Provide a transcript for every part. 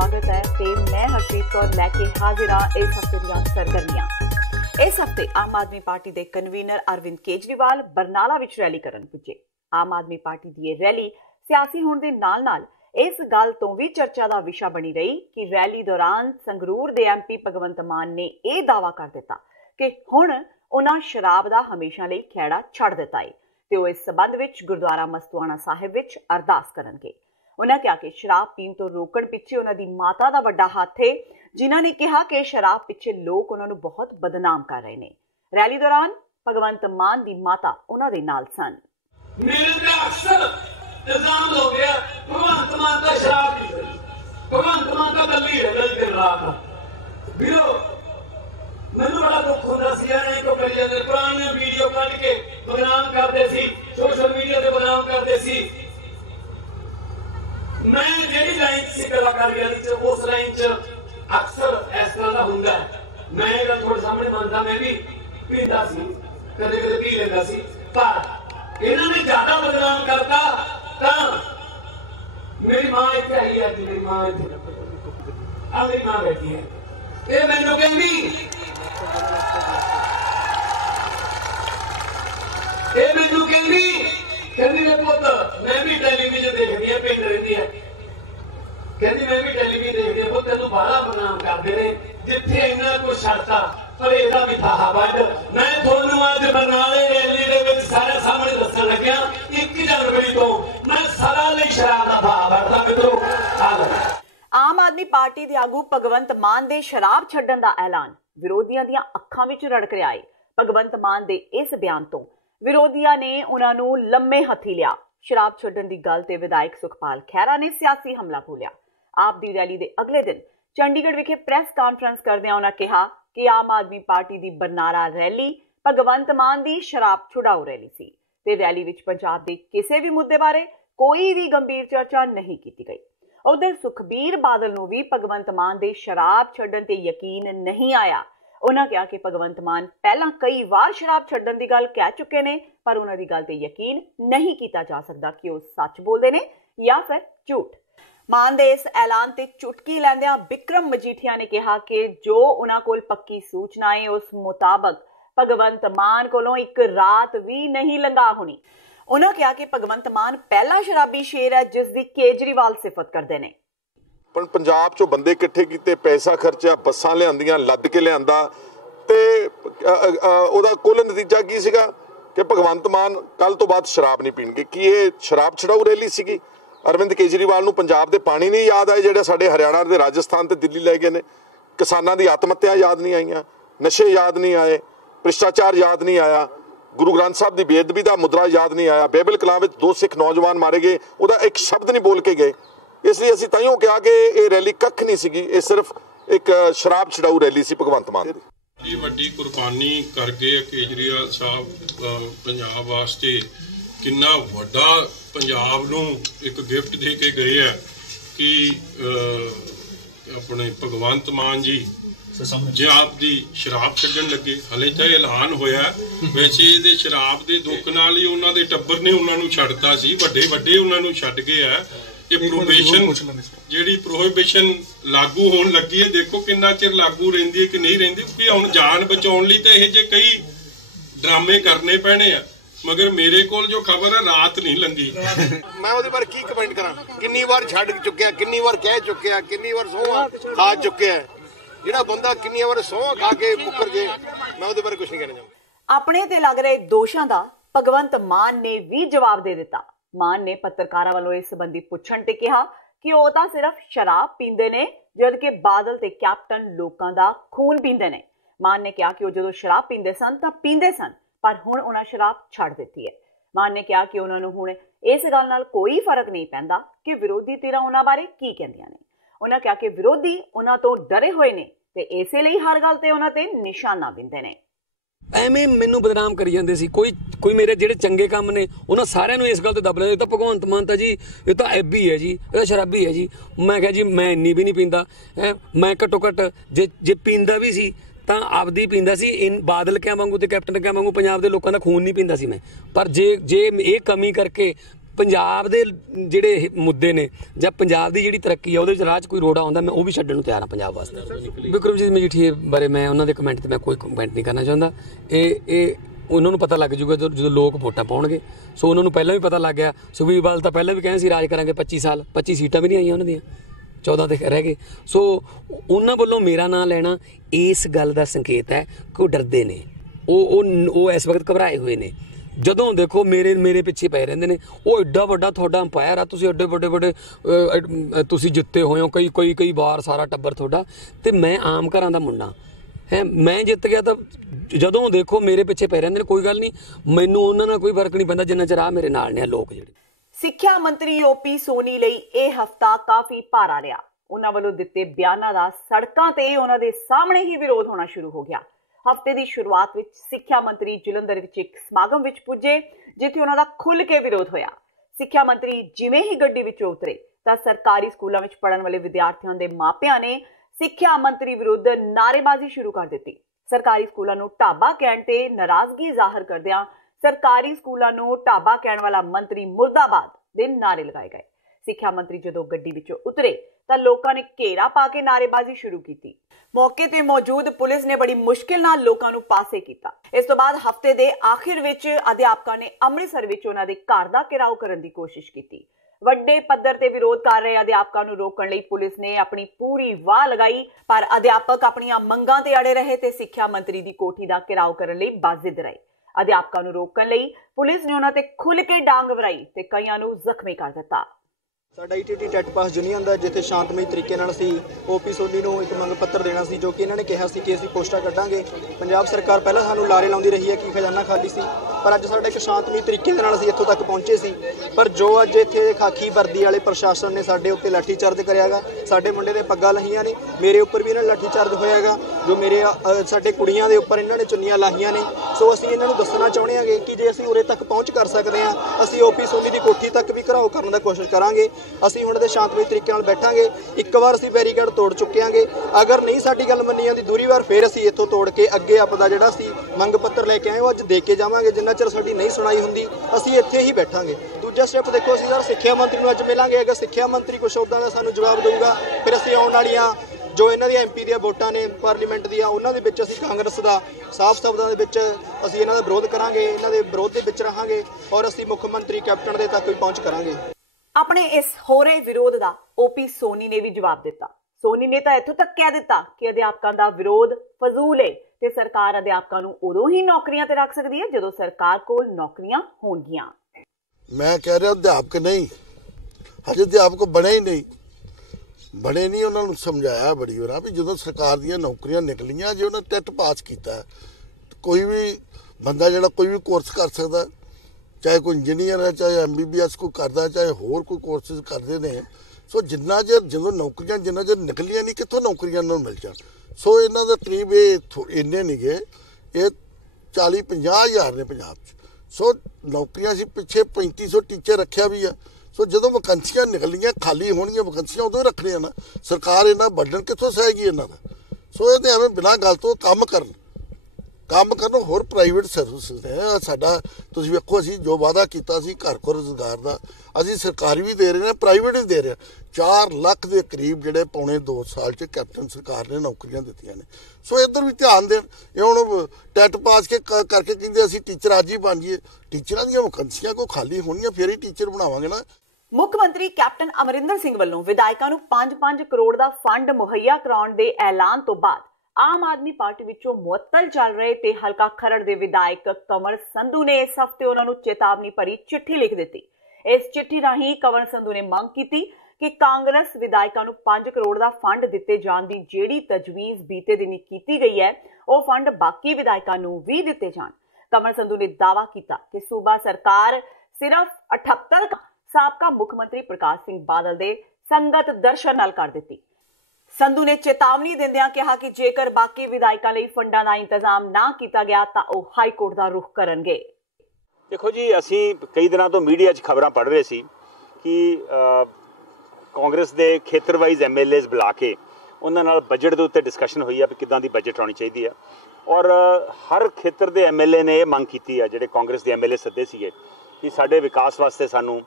स्वागत है ते मैं हरप्रीत कौर लैके हाजिर हाँ इस हफ्ते दीआं सरगर्मियां। इस हफ्ते आम आदमी पार्टी के कन्वीनर अरविंद केजरीवाल बरनाला विच रैली करन पुजे। आम आदमी पार्टी की यह रैली सियासी होने के नाल-नाल इस गल तो भी चर्चा का विषय बनी रही कि रैली दौरान संगरूर के MP भगवंत मान ने यह दावा कर दिता कि हुण उन्हां शराब का हमेशा लई खैड़ा छड़ दिता है ते ओह इस संबंध विच गुरुद्वारा मस्तुआना साहिब विच अरदास करनगे। उन्होंने कहा कि शराब पीण तो रोकण पिछे उन्हां दी माता दा वड्डा हत्थ है, जिन्हां ने कहा कि शराब पिछे लोग उन्हां नूं बहुत बदनाम कर रहे हैं। रैली दौरान भगवंत मान दी माता उन्हां दे नाल सन। मेरे ते अक्सर इल्जाम हो गया भगवंत मान दा शराब पी रही, भगवंत मान दा गल्ली है गल दिन रात बीरो मैनू बड़ा दुख होंदा सी ऐ को करी जांदे पुरानी वीडियो कढ के बदनाम करदे सी, सोशल मीडिया ते बदनाम करदे सी। मैं जेडी लाइन से कलाकारी वाली च उस लाइन च अक्सर इस तरह का हुंदा है। मैं ये गल थोड़े सामने मानदा मैं भी पींदा सी, कदे कदे पी लैंदा सी, पर इन्हां ने ज्यादा बदनाम करता तां मेरी मां इत्थे आई है, मेरी मां इत्थे आ मेरी मां बैठी है, ये मैनू कहंदी कहंदी ने पुत मैं भी टेलीविजन देखदी है, पिंड रहिंदी है, कहंदी मैं भी टेलीविजन देखदी है, पुत तेनू बड़ा बदनाम करदे ने जिथे इन्ना कुछ छड़ता पर एदा भी था बड। मैं तुहानू अज बरनाले रैली दे विच सारे सामने दस्सण लग्या 1 जनवरी तो मैं सारा लई शराब दा था बड़दा मित्रो। आम आदमी पार्टी के आगू भगवंत मान दे शराब छड्डण दा ऐलान विरोधियों दी अखां विच रड़क रिहा है। भगवंत मान दे इस बयान तो विरोधियों ने उन्हां नूं लम्मे हथी लिया। शराब छड्डण दी गल ते विधायक सुखपाल खैरा ने सियासी हमला बोलिया। आप दी रैली दे अगले दिन चंडीगढ़ विखे प्रेस कॉन्फ्रेंस करदे उन्हां कहा कि आम आदमी पार्टी दी बरनाला रैली भगवंत मान दी शराब छुड़ाऊ रैली सी ते रैली विच पंजाब दे किसी भी मुद्दे बारे कोई भी गंभीर चर्चा नहीं की गई। उधर सुखबीर बादल नूं भी भगवंत मान दे शराब छड्डण ते यकीन नहीं आया। उन्होंने कहा कि भगवंत मान पहला कई बार शराब छड्डण दी गल कह चुके ने, पर उन्हां दी गल ते यकीन नहीं किया जा सकता कि वह सच बोलते ने या फिर झूठ। मान दे इस ऐलान ते चुटकी लैंदियां बिक्रम मजीठिया ने कहा कि जो उन्हां कोल पक्की सूचना है उस मुताबक भगवंत मान कोलों एक रात भी नहीं लंघा होनी। उन्होंने कहा कि भगवंत मान पहला शराबी शेर है जिसकी केजरीवाल सिफत करते हैं। पंजाब चो बंदे इकट्ठे किए, पैसा खर्चा, बसां लियांदियां, लद के लियांदा ते ओहदा कुल नतीजा की सीगा कि भगवंत मान कल तो बाद शराब नहीं पीणगे। कि ये शराब छड़ाऊ रैली सीगी? अरविंद केजरीवाल नूं पंजाब दे पानी नहीं याद आए जिहड़े साडे हरियाणा ते राजस्थान ते दिल्ली लै गए ने? किसानां दी आत्महत्या याद नहीं आईयां, नशे याद नहीं आए, भ्रिष्टाचार याद नहीं आया, गुरु ग्रंथ साहब की बेअदबी का मुद्रा याद नहीं आया, बेबल कलां विच 2 सिख नौजवान मारे गए, उहदा एक शब्द नहीं बोल के गए। इसलिए असीं ताइयों कहा कि ये रैली कख नहीं सीगी, ये सिर्फ एक शराब छड़ाऊ रैली सी भगवंत मान दी। जी वड्डी कुर्बानी करके केजरीवाल साहब पंजाब वास्ते किन्ना वड्डा पंजाब नूं एक गिफ्ट दे के गए है कि अपने भगवंत मान जी जे आप दी शराब छड्डण लगे। हले तो ऐलान होया, वैसे ये शराब के दुख नाल ही उन्हां दे टब्बर ने उन्हां नूं छड्डता सी, वड्डे वड्डे उन्हां नूं छड्ड गए है। ये प्रोहिबिशन जिहड़ी प्रोहिबिशन लागू होण लगी है, देखो किन्ना चिर लागू रहिंदी है कि नहीं रहिंदी, क्योंकि हुण जान बचाउण लई तां इह जे कई ड्रामे करने पैणे आ। मगर मेरे कोल जो खबर है रात नहीं लंघी। मैं उहदे बारे की कमेंट करा? किन्नी बार छड्ड चुक्या, किन्नी बार कह चुक्या, किन्नी बार सोहा खा चुक्या। जिहड़ा बंदा किन्नी बार सोहा खा के मुकर जे, मैं उहदे बारे कुछ नहीं कहना चाहुंदा। अपने ते लग रहे दोषां दा भगवंत मान ने भी जवाब दे दिता। मान ने पत्रकारां वालों इस संबंधी पुछण ते कहा कि वह तां सिर्फ शराब पींदे ने जबकि बादल ते कैप्टन लोकां दा खून पींदे ने। मान ने कहा कि वह जदों शराब पींदे सन तां पींदे सन, पर हुण उन्हां शराब छड्ड दित्ती है। मान ने कहा कि उन्हां नूं हुण इस गल नाल कोई फर्क नहीं पैंदा कि विरोधी धिरां उन्हां बारे की कहंदियां ने। उन्हां कहा कि विरोधी उन्हां तो डरे होए ने ते इसे लई हर गल ते उन्हां ते निशाना बिंदे ने। ਐਵੇਂ ਮੈਨੂੰ ਬਦਨਾਮ ਕਰੀ ਜਾਂਦੇ ਸੀ। ਕੋਈ ਮੇਰੇ ਜਿਹੜੇ ਚੰਗੇ ਕੰਮ ਨੇ ਉਹਨਾਂ ਸਾਰਿਆਂ ਨੂੰ ਇਸ ਗੱਲ ਤੇ ਦਬ ਲੈਂਦੇ। ਤਾਂ ਭਗਵੰਤ ਮਾਨ ਤਾਂ ਜੀ ਇਹ ਤਾਂ ਐਬੀ ਹੈ ਜੀ, ਇਹ ਤਾਂ ਸ਼ਰਾਬੀ ਹੈ ਜੀ। ਮੈਂ ਕਿਹਾ ਜੀ ਮੈਂ ਇੰਨੀ ਵੀ ਨਹੀਂ ਪੀਂਦਾ, ਮੈਂ ਘੱਟੋ ਘੱਟ ਜੇ ਪੀਂਦਾ ਵੀ ਸੀ ਤਾਂ ਆਪਦੀ ਪੀਂਦਾ ਸੀ। ਬਾਦਲ ਕਿਆ ਵਾਂਗੂ ਤੇ ਕੈਪਟਨ ਕਿਆ ਵਾਂਗੂ ਪੰਜਾਬ ਦੇ ਲੋਕਾਂ ਦਾ ਖੂਨ ਨਹੀਂ ਪੀਂਦਾ ਸੀ ਮੈਂ। ਪਰ ਜੇ ਇਹ ਕਮੀ ਕਰਕੇ ਪੰਜਾਬ ਦੇ ਜਿਹੜੇ ਮੁੱਦੇ ਨੇ ਜਾਂ ਪੰਜਾਬ ਦੀ ਜਿਹੜੀ ਤਰੱਕੀ ਆ ਉਹਦੇ ਵਿੱਚ ਰਾਹ 'ਚ ਕੋਈ ਰੋੜਾ ਆਉਂਦਾ, ਮੈਂ ਉਹ ਵੀ ਛੱਡਣ ਨੂੰ ਤਿਆਰ ਹਾਂ ਪੰਜਾਬ ਵਾਸਤੇ। ਬਿਕਰਮਜੀਤ ਮਜੀਠੀਆ ਬਾਰੇ ਮੈਂ ਉਹਨਾਂ ਦੇ ਕਮੈਂਟ ਤੇ ਮੈਂ ਕੋਈ ਕਮੈਂਟ ਨਹੀਂ ਕਰਨਾ ਚਾਹੁੰਦਾ। ਇਹ ਉਹਨਾਂ ਨੂੰ ਪਤਾ ਲੱਗ ਜੂਗਾ ਜਦੋਂ ਲੋਕ ਵੋਟਾਂ ਪਾਉਣਗੇ। ਸੋ ਉਹਨਾਂ ਨੂੰ ਪਹਿਲਾਂ ਵੀ ਪਤਾ ਲੱਗ ਗਿਆ। ਸੁਖਬੀਰ ਬਾਦਲ ਤਾਂ ਪਹਿਲਾਂ ਵੀ ਕਹਿੰਦੇ ਸੀ ਰਾਜ ਕਰਾਂਗੇ 25 ਸਾਲ, 25 ਸੀਟਾਂ ਵੀ ਨਹੀਂ ਆਈਆਂ ਉਹਨਾਂ ਦੀਆਂ, 14 ਤੇ ਰਹਿ ਗਏ। ਸੋ ਉਹਨਾਂ ਵੱਲੋਂ ਮੇਰਾ ਨਾਂ ਲੈਣਾ ਇਸ ਗੱਲ ਦਾ ਸੰਕੇਤ ਹੈ ਕਿ ਉਹ ਡਰਦੇ ਨੇ, ਉਹ ਇਸ ਵਕਤ ਘਬਰਾਏ ਹੋਏ ਨੇ। ਜਦੋਂ ਦੇਖੋ ਮੇਰੇ ਪਿੱਛੇ ਪੈ ਰਹਿੰਦੇ ਨੇ। ਉਹ ਐਡਾ ਵੱਡਾ ਤੁਹਾਡਾ ਅੰਪਾਇਰ ਆ, ਤੁਸੀਂ ਐਡੇ ਵੱਡੇ ਤੁਸੀਂ ਜਿੱਤੇ ਹੋਏ ਹੋ ਕਈ ਵਾਰ, ਸਾਰਾ ਟੱਬਰ ਤੁਹਾਡਾ, ਤੇ ਮੈਂ ਆਮ ਘਰਾਂ ਦਾ ਮੁੰਡਾ ਹੈ। ਮੈਂ ਜਿੱਤ ਗਿਆ ਤਾਂ ਜਦੋਂ ਦੇਖੋ ਮੇਰੇ ਪਿੱਛੇ ਪੈ ਰਹਿੰਦੇ ਨੇ। ਕੋਈ ਗੱਲ ਨਹੀਂ, ਮੈਨੂੰ ਉਹਨਾਂ ਨਾਲ ਕੋਈ ਫਰਕ ਨਹੀਂ ਪੈਂਦਾ ਜਿੰਨਾ ਚਿਰ ਆ ਮੇਰੇ ਨਾਲ ਨੇ ਲੋਕ ਜਿਹੜੇ। ਸਿੱਖਿਆ ਮੰਤਰੀ ਓਪੀ ਸੋਨੀ ਲਈ ਇਹ ਹਫਤਾ ਕਾਫੀ ਭਾਰਾ ਰਿਹਾ। ਉਹਨਾਂ ਵੱਲੋਂ ਦਿੱਤੇ ਬਿਆਨਾਂ ਦਾ ਸੜਕਾਂ ਤੇ ਉਹਨਾਂ ਦੇ ਸਾਹਮਣੇ ਹੀ ਵਿਰੋਧ ਹੋਣਾ ਸ਼ੁਰੂ ਹੋ ਗਿਆ। ਹਫਤੇ ਦੀ ਸ਼ੁਰੂਆਤ ਵਿੱਚ ਸਿੱਖਿਆ ਮੰਤਰੀ ਜਲੰਧਰ ਵਿੱਚ ਇੱਕ ਸਮਾਗਮ ਵਿੱਚ ਪੁੱਜੇ ਜਿੱਥੇ ਉਹਨਾਂ ਦਾ ਖੁੱਲ੍ਹ ਕੇ ਵਿਰੋਧ ਹੋਇਆ। ਸਿੱਖਿਆ ਮੰਤਰੀ ਜਿਵੇਂ ਹੀ ਗੱਡੀ ਵਿੱਚੋਂ ਉਤਰੇ ਤਾਂ ਸਰਕਾਰੀ ਸਕੂਲਾਂ ਵਿੱਚ ਪੜ੍ਹਨ ਵਾਲੇ ਵਿਦਿਆਰਥੀਆਂ ਦੇ ਮਾਪਿਆਂ ਨੇ ਸਿੱਖਿਆ ਮੰਤਰੀ ਵਿਰੁੱਧ ਨਾਅਰੇਬਾਜ਼ੀ ਸ਼ੁਰੂ ਕਰ ਦਿੱਤੀ। ਸਰਕਾਰੀ ਸਕੂਲਾਂ ਨੂੰ ਢਾਬਾ ਕਹਿਣ ਤੇ ਨਾਰਾਜ਼ਗੀ ਜ਼ਾਹਰ ਕਰਦਿਆਂ ਸਰਕਾਰੀ ਸਕੂਲਾਂ ਨੂੰ ਢਾਬਾ ਕਹਿਣ ਵਾਲਾ ਮੰਤਰੀ ਮੁਰਦਾਬਾਦ ਦੇ ਨਾਅਰੇ ਲਗਾਏ ਗਏ। ਸਿੱਖਿਆ ਮੰਤਰੀ ਜਦੋਂ ਗੱਡੀ ਵਿੱਚੋਂ ਉਤਰੇ ਤਾਂ ਲੋਕਾਂ ਨੇ ਘੇਰਾ ਪਾ ਕੇ ਨਾਅਰੇਬਾਜ਼ੀ ਸ਼ੁਰੂ ਕੀਤੀ। ਮੌਕੇ ਤੇ ਮੌਜੂਦ ਪੁਲਿਸ ਨੇ ਬੜੀ ਮੁਸ਼ਕਿਲ ਨਾਲ ਲੋਕਾਂ ਨੂੰ ਪਾਸੇ ਕੀਤਾ। ਇਸ ਤੋਂ ਬਾਅਦ ਹਫਤੇ ਦੇ ਆਖਿਰ ਵਿੱਚ ਅਧਿਆਪਕਾਂ ਨੇ ਅੰਮ੍ਰਿਤਸਰ ਵਿੱਚ ਉਹਨਾਂ ਦੇ ਘਰ ਦਾ ਘਿਰਾਓ ਕਰਨ ਦੀ ਕੋਸ਼ਿਸ਼ ਕੀਤੀ। ਵੱਡੇ ਪੱਧਰ ਤੇ ਵਿਰੋਧ ਕਰ ਰਹੇ ਅਧਿਆਪਕਾਂ ਨੂੰ ਰੋਕਣ ਲਈ ਪੁਲਿਸ ਨੇ ਆਪਣੀ ਪੂਰੀ ਵਾਹ ਲਗਾਈ, ਪਰ ਅਧਿਆਪਕ ਆਪਣੀਆਂ ਮੰਗਾਂ ਤੇ ਅੜੇ ਰਹੇ ਤੇ ਸਿੱਖਿਆ ਮੰਤਰੀ ਦੀ ਕੋਠੀ ਦਾ ਘਿਰਾਓ ਕਰਨ ਲਈ ਬਾਜ਼ਿਦ ਰਹੇ। ਅਧਿਆਪਕਾਂ ਨੂੰ ਰੋਕਣ ਲਈ ਪੁਲਿਸ ਨੇ ਉਹਨਾਂ ਤੇ ਖੁੱਲ੍ਹ ਕੇ ਡਾਂਗ ਵਰਾਈ ਤੇ ਕਈਆਂ ਨੂੰ ਜ਼ਖਮੀ ਕਰ ਦਿੱਤਾ। ਸਾਡਾ ITT ਟੈਟ ਪਾਸ ਯੂਨੀਅਨ ਦਾ ਜਿੱਥੇ ਸ਼ਾਂਤਮਈ ਤਰੀਕੇ ਨਾਲ ਅਸੀਂ ਓਪੀ ਸੋਨੀ ਨੂੰ ਇੱਕ ਮੰਗ ਪੱਤਰ ਦੇਣਾ ਸੀ, ਜੋ ਕਿ ਇਹਨਾਂ ਨੇ ਕਿਹਾ ਸੀ ਕਿ ਅਸੀਂ ਪੋਸਟਾਂ ਕੱਢਾਂਗੇ। ਪੰਜਾਬ ਸਰਕਾਰ ਪਹਿਲਾਂ ਸਾਨੂੰ ਲਾਰੇ ਲਾਉਂਦੀ ਰਹੀ ਹੈ ਕਿ ਖਜ਼ਾਨਾ ਖਾਲੀ ਸੀ, ਪਰ ਅੱਜ ਸਾਡਾ ਇੱਕ ਸ਼ਾਂਤਮਈ ਤਰੀਕੇ ਦੇ ਨਾਲ ਅਸੀਂ ਇੱਥੋਂ ਤੱਕ ਪਹੁੰਚੇ ਸੀ। ਪਰ ਜੋ ਅੱਜ ਇੱਥੇ ਖਾਕੀ ਵਰਦੀ ਵਾਲੇ ਪ੍ਰਸ਼ਾਸਨ ਨੇ ਸਾਡੇ ਉੱਤੇ ਲਾਠੀਚਾਰਜ ਕਰਿਆਗਾ, ਸਾਡੇ ਮੁੰਡੇ ਦੇ ਪੱਗਾਂ ਲਹੀਆਂ ਨੇ, ਮੇਰੇ ਉੱਪਰ ਵੀ ਇਹਨਾਂ ਨੇ ਲਾਠੀਚਾਰਜ ਹੋਇਆਗਾ, ਜੋ ਮੇਰੇ ਸਾਡੇ ਕੁੜੀਆਂ ਦੇ ਉੱਪਰ ਇਹਨਾਂ ਨੇ ਚੁੰਨੀਆਂ ਲਾਹੀਆਂ ਨੇ। ਸੋ ਅਸੀਂ ਇਹਨਾਂ ਨੂੰ ਦੱਸਣਾ ਚਾਹੁੰਦੇ ਹਾਂਗੇ ਕਿ ਜੇ ਅਸੀਂ ਉਰੇ ਤੱਕ ਪਹੁੰਚ ਕਰ ਸਕਦੇ ਹਾਂ, ਅਸੀਂ ਓਪੀ ਸੋਨੀ ਦੀ ਕੋਠੀ ਤੱਕ ਵੀ ਘਿਰਾਓ ਕਰਨ ਦੀ ਕੋਸ਼ਿਸ਼ ਕਰਾਂਗੇ। ਅਸੀਂ ਹੁਣ ਦੇ ਸ਼ਾਂਤਮਈ ਤਰੀਕੇ ਨਾਲ ਬੈਠਾਂਗੇ। ਇੱਕ ਵਾਰ ਅਸੀਂ ਬੈਰੀਕੇਡ ਤੋੜ ਚੁੱਕੇ ਹਾਂਗੇ, ਅਗਰ ਨਹੀਂ ਸਾਡੀ ਗੱਲ ਮੰਨੀ ਜਾਂਦੀ ਦੂਰੀ ਵਾਰ ਫਿਰ ਅਸੀਂ ਇੱਥੋਂ ਤੋੜ ਕੇ ਅੱਗੇ ਆਪਦਾ ਜਿਹੜਾ ਅਸੀਂ ਮੰਗ ਪੱਤਰ ਲੈ ਕੇ ਆਏ ਉਹ ਅੱਜ ਦੇ ਕੇ ਜਾਵਾਂਗੇ। ਜਿੰਨਾ ਚਿਰ ਸਾਡੀ ਨਹੀਂ ਸੁਣਾਈ ਹੁੰਦੀ ਅਸੀਂ ਇੱਥੇ ਹੀ ਬੈਠਾਂਗੇ। ਦੂਜਾ ਸਟੈਪ ਦੇਖੋ, ਅਸੀਂ ਸਰ ਸਿੱਖਿਆ ਮੰਤਰੀ ਨੂੰ ਅੱਜ ਮਿਲਾਂਗੇ। ਅਗਰ ਸਿੱਖਿਆ ਮੰਤਰੀ ਕੁਛ ਉੱਦਾਂ ਦਾ ਸਾਨੂੰ ਜਵਾਬ ਦੇਊਗਾ, ਫਿਰ ਅਸੀਂ ਆਉਣ ਵਾਲੀਆਂ ਜੋ ਇਹਨਾਂ ਦੀਆਂ MP ਦੀਆਂ ਵੋਟਾਂ ਨੇ ਪਾਰਲੀਮੈਂਟ ਦੀਆਂ, ਉਹਨਾਂ ਦੇ ਵਿੱਚ ਅਸੀਂ ਕਾਂਗਰਸ ਦਾ ਸਾਫ਼ ਸ਼ਬਦਾਂ ਦੇ ਵਿੱਚ ਅਸੀਂ ਇਹਨਾਂ ਦਾ ਵਿਰੋਧ ਕਰਾਂਗੇ, ਇਹਨਾਂ ਦੇ ਵਿਰੋਧ ਦੇ ਵਿੱਚ ਰਹਾਂਗੇ ਔਰ ਅਸੀਂ ਮੁੱਖ ਮੰਤਰੀ ਕੈਪਟਨ ਦੇ ਤੱਕ ਵੀ ਪਹੁੰਚ ਕਰਾਂਗੇ। ਆਪਣੇ ਇਸ ਹੋ ਰਹੇ ਵਿਰੋਧ ਦਾ ਓਪੀ ਸੋਨੀ ਨੇ ਵੀ ਜਵਾਬ ਦਿੱਤਾ। ਸੋਨੀ ਨੇ ਤਾਂ ਇੱਥੋਂ ਤੱਕ ਕਹਿ ਦਿੱਤਾ ਕਿ ਅਧਿਆਪਕਾਂ ਦਾ ਵਿਰੋਧ ਫਜ਼ੂਲ ਹੈ ਤੇ ਸਰਕਾਰ ਅਧਿਆਪਕਾਂ ਨੂੰ ਉਦੋਂ ਹੀ ਨੌਕਰੀਆਂ ਤੇ ਰੱਖ ਸਕਦੀ ਹੈ ਜਦੋਂ ਸਰਕਾਰ ਕੋਲ ਨੌਕਰੀਆਂ ਹੋਣਗੀਆਂ। ਮੈਂ ਕਹਿ ਰਿਹਾ ਅਧਿਆਪਕ ਨਹੀਂ, ਹਜੇ ਅਧਿਆਪਕ ਬਣੇ ਹੀ ਨਹੀਂ, ਬਣੇ ਨਹੀਂ। ਉਹਨਾਂ ਨੂੰ ਸਮਝਾਇਆ ਬੜੀ ਵਾਰ ਵੀ ਜਦੋਂ ਸਰਕਾਰ ਦੀਆਂ ਨੌਕਰੀਆਂ ਨਿਕਲੀਆਂ, ਜੇ ਉਹਨਾਂ ਟੈਟ ਪਾਸ ਕੀਤਾ, ਕੋਈ ਵੀ ਬੰਦਾ ਜਿਹੜਾ ਕੋਈ ਵੀ ਕੋਰਸ ਕਰ ਸਕਦਾ, ਚਾਹੇ ਕੋਈ ਇੰਜੀਨੀਅਰ ਹੈ, ਚਾਹੇ MBBS ਕੋਈ ਕਰਦਾ, ਚਾਹੇ ਹੋਰ ਕੋਈ ਕੋਰਸਿਸ ਕਰਦੇ ਨੇ। ਸੋ ਜਿੰਨਾ ਚਿਰ ਜਦੋਂ ਨੌਕਰੀਆਂ ਜਿੰਨਾ ਚਿਰ ਨਿਕਲੀਆਂ ਨਹੀਂ, ਕਿੱਥੋਂ ਨੌਕਰੀਆਂ ਨੂੰ ਮਿਲ ਜਾਣ। ਸੋ ਇਹਨਾਂ ਦਾ ਕਰੀਬ ਇਹ ਇੰਨੇ ਨਹੀਂ ਗਏ, ਇਹ 40-50 ਹਜ਼ਾਰ ਨੇ ਪੰਜਾਬ 'ਚ। ਸੋ ਨੌਕਰੀਆਂ ਸੀ ਪਿੱਛੇ 3500 ਟੀਚਰ ਰੱਖਿਆ ਵੀ ਆ। ਸੋ ਜਦੋਂ ਵੈਕੰਸੀਆਂ ਨਿਕਲੀਆਂ ਖਾਲੀ ਹੋਣੀਆਂ, ਵੈਕੰਸੀਆਂ ਉਦੋਂ ਰੱਖਣੀਆਂ ਨਾ। ਸਰਕਾਰ ਇਹਨਾਂ ਬਰਡਨ ਕਿੱਥੋਂ ਸਹੇਗੀ ਇਹਨਾਂ ਦਾ। ਸੋ ਇਹਦੇ ਐਵੇਂ ਬਿਨਾਂ ਗੱਲ ਤੋਂ ਕੰਮ ਕਰਨ ਹੋਰ ਪ੍ਰਾਈਵੇਟ ਸਰਵਿਸਿਜ਼ ਨੇ ਸਾਡਾ। ਤੁਸੀਂ ਵੇਖੋ, ਅਸੀਂ ਜੋ ਵਾਅਦਾ ਕੀਤਾ ਸੀ ਘਰ ਕੋ ਰੁਜ਼ਗਾਰ ਦਾ, ਅਸੀਂ ਸਰਕਾਰੀ ਵੀ ਦੇ ਰਹੇ ਹਾਂ, ਪ੍ਰਾਈਵੇਟ ਵੀ ਦੇ ਰਹੇ ਹਾਂ। 4 ਲੱਖ ਦੇ ਕਰੀਬ ਜਿਹੜੇ ਪੌਣੇ 2 ਸਾਲ 'ਚ ਕੈਪਟਨ ਸਰਕਾਰ ਨੇ ਨੌਕਰੀਆਂ ਦਿੱਤੀਆਂ ਨੇ। ਸੋ ਇੱਧਰ ਵੀ ਧਿਆਨ ਦੇਣ। ਇਹ ਹੁਣ ਟੈਟ ਪਾਸ ਕਰਕੇ ਕਹਿੰਦੇ ਅਸੀਂ ਟੀਚਰ ਅੱਜ ਹੀ ਬਣ ਜਾਈਏ। ਟੀਚਰਾਂ ਦੀਆਂ ਵੈਕੰਸੀਆਂ ਕੋ ਖਾਲੀ ਹੋਣੀਆਂ, ਫਿਰ ਹੀ ਟੀਚਰ ਬਣਾਵਾਂਗੇ ਨਾ। ਮੁੱਖ ਮੰਤਰੀ ਕੈਪਟਨ ਅਮਰਿੰਦਰ ਸਿੰਘ ਵੱਲੋਂ ਵਿਧਾਇਕਾਂ ਨੂੰ 5-5 ਕਰੋੜ ਦਾ ਫੰਡ ਮੁਹੱਈਆ ਕਰਾਉਣ ਦੇ ਐਲਾਨ ਤੋਂ ਬਾਅਦ ਆਮ ਆਦਮੀ ਪਾਰਟੀ ਵਿੱਚੋਂ ਮੁਅੱਤਲ ਚੱਲ ਰਹੇ ਤੇ ਹਲਕਾ ਖਰੜ ਦੇ ਵਿਧਾਇਕ ਕੰਵਰ ਸੰਧੂ ਨੇ ਇਸ ਹਫ਼ਤੇ ਉਹਨਾਂ ਨੂੰ ਚੇਤਾਵਨੀ ਭਰੀ ਚਿੱਠੀ ਲਿਖ ਦਿੱਤੀ। ਇਸ ਚਿੱਠੀ ਰਾਹੀਂ ਕੰਵਰ ਸੰਧੂ ਨੇ ਮੰਗ ਕੀਤੀ ਕਿ ਕਾਂਗਰਸ ਵਿਧਾਇਕਾਂ ਨੂੰ 5 ਕਰੋੜ ਦਾ ਫੰਡ ਦਿੱਤੇ ਜਾਣ ਦੀ ਜਿਹੜੀ ਤਜਵੀਜ਼ ਬੀਤੇ ਦਿਨੀ ਕੀਤੀ ਗਈ ਹੈ, ਉਹ ਫੰਡ ਬਾਕੀ ਵਿਧਾਇਕਾਂ ਨੂੰ ਵੀ ਦਿੱਤੇ ਜਾਣ। ਕੰਵਰ ਸੰਧੂ ਨੇ ਦਾਅਵਾ ਕੀਤਾ ਕਿ ਸੂਬਾ ਸਰਕਾਰ ਸਿਰਫ 78 ਸਾਬਕਾ ਮੁੱਖ ਮੰਤਰੀ ਪ੍ਰਕਾਸ਼ ਸਿੰਘ ਬਾਦਲ ਦੇ ਸੰਗਤ ਦਰਸ਼ਨ ਨਾਲ ਕਰ ਦਿੱਤੀ। ਸੰਧੂ ਨੇ ਚੇਤਾਵਨੀ ਦਿੰਦਿਆਂ ਕਿਹਾ ਕਿ ਜੇਕਰ ਬਾਕੀ ਵਿਧਾਇਕਾਂ ਲਈ ਫੰਡਾਂ ਦਾ ਇੰਤਜ਼ਾਮ ਨਾ ਕੀਤਾ ਗਿਆ ਤਾਂ ਉਹ ਹਾਈ ਕੋਰਟ ਦਾ ਰੁਖ ਕਰਨਗੇ। ਦੇਖੋ ਜੀ, ਅਸੀਂ ਕਈ ਦਿਨਾਂ ਤੋਂ ਮੀਡੀਆ 'ਚ ਖਬਰਾਂ ਪੜ੍ਹ ਰਹੇ ਸੀ ਕਿ ਕਾਂਗਰਸ ਦੇ ਖੇਤਰ ਵਾਈਜ਼ MLAs ਬੁਲਾ ਕੇ ਉਹਨਾਂ ਨਾਲ ਬਜਟ ਦੇ ਉੱਤੇ ਡਿਸਕਸ਼ਨ ਹੋਈ ਆ ਵੀ ਕਿੱਦਾਂ ਦੀ ਬਜਟ ਆਉਣੀ ਚਾਹੀਦੀ ਆ। ਔਰ ਹਰ ਖੇਤਰ ਦੇ MLA ਨੇ ਇਹ ਮੰਗ ਕੀਤੀ ਆ, ਜਿਹੜੇ ਕਾਂਗਰਸ ਦੇ MLA ਸੱਦੇ ਸੀਗੇ, ਕਿ ਸਾਡੇ ਵਿਕਾਸ ਵਾਸਤੇ ਸਾਨੂੰ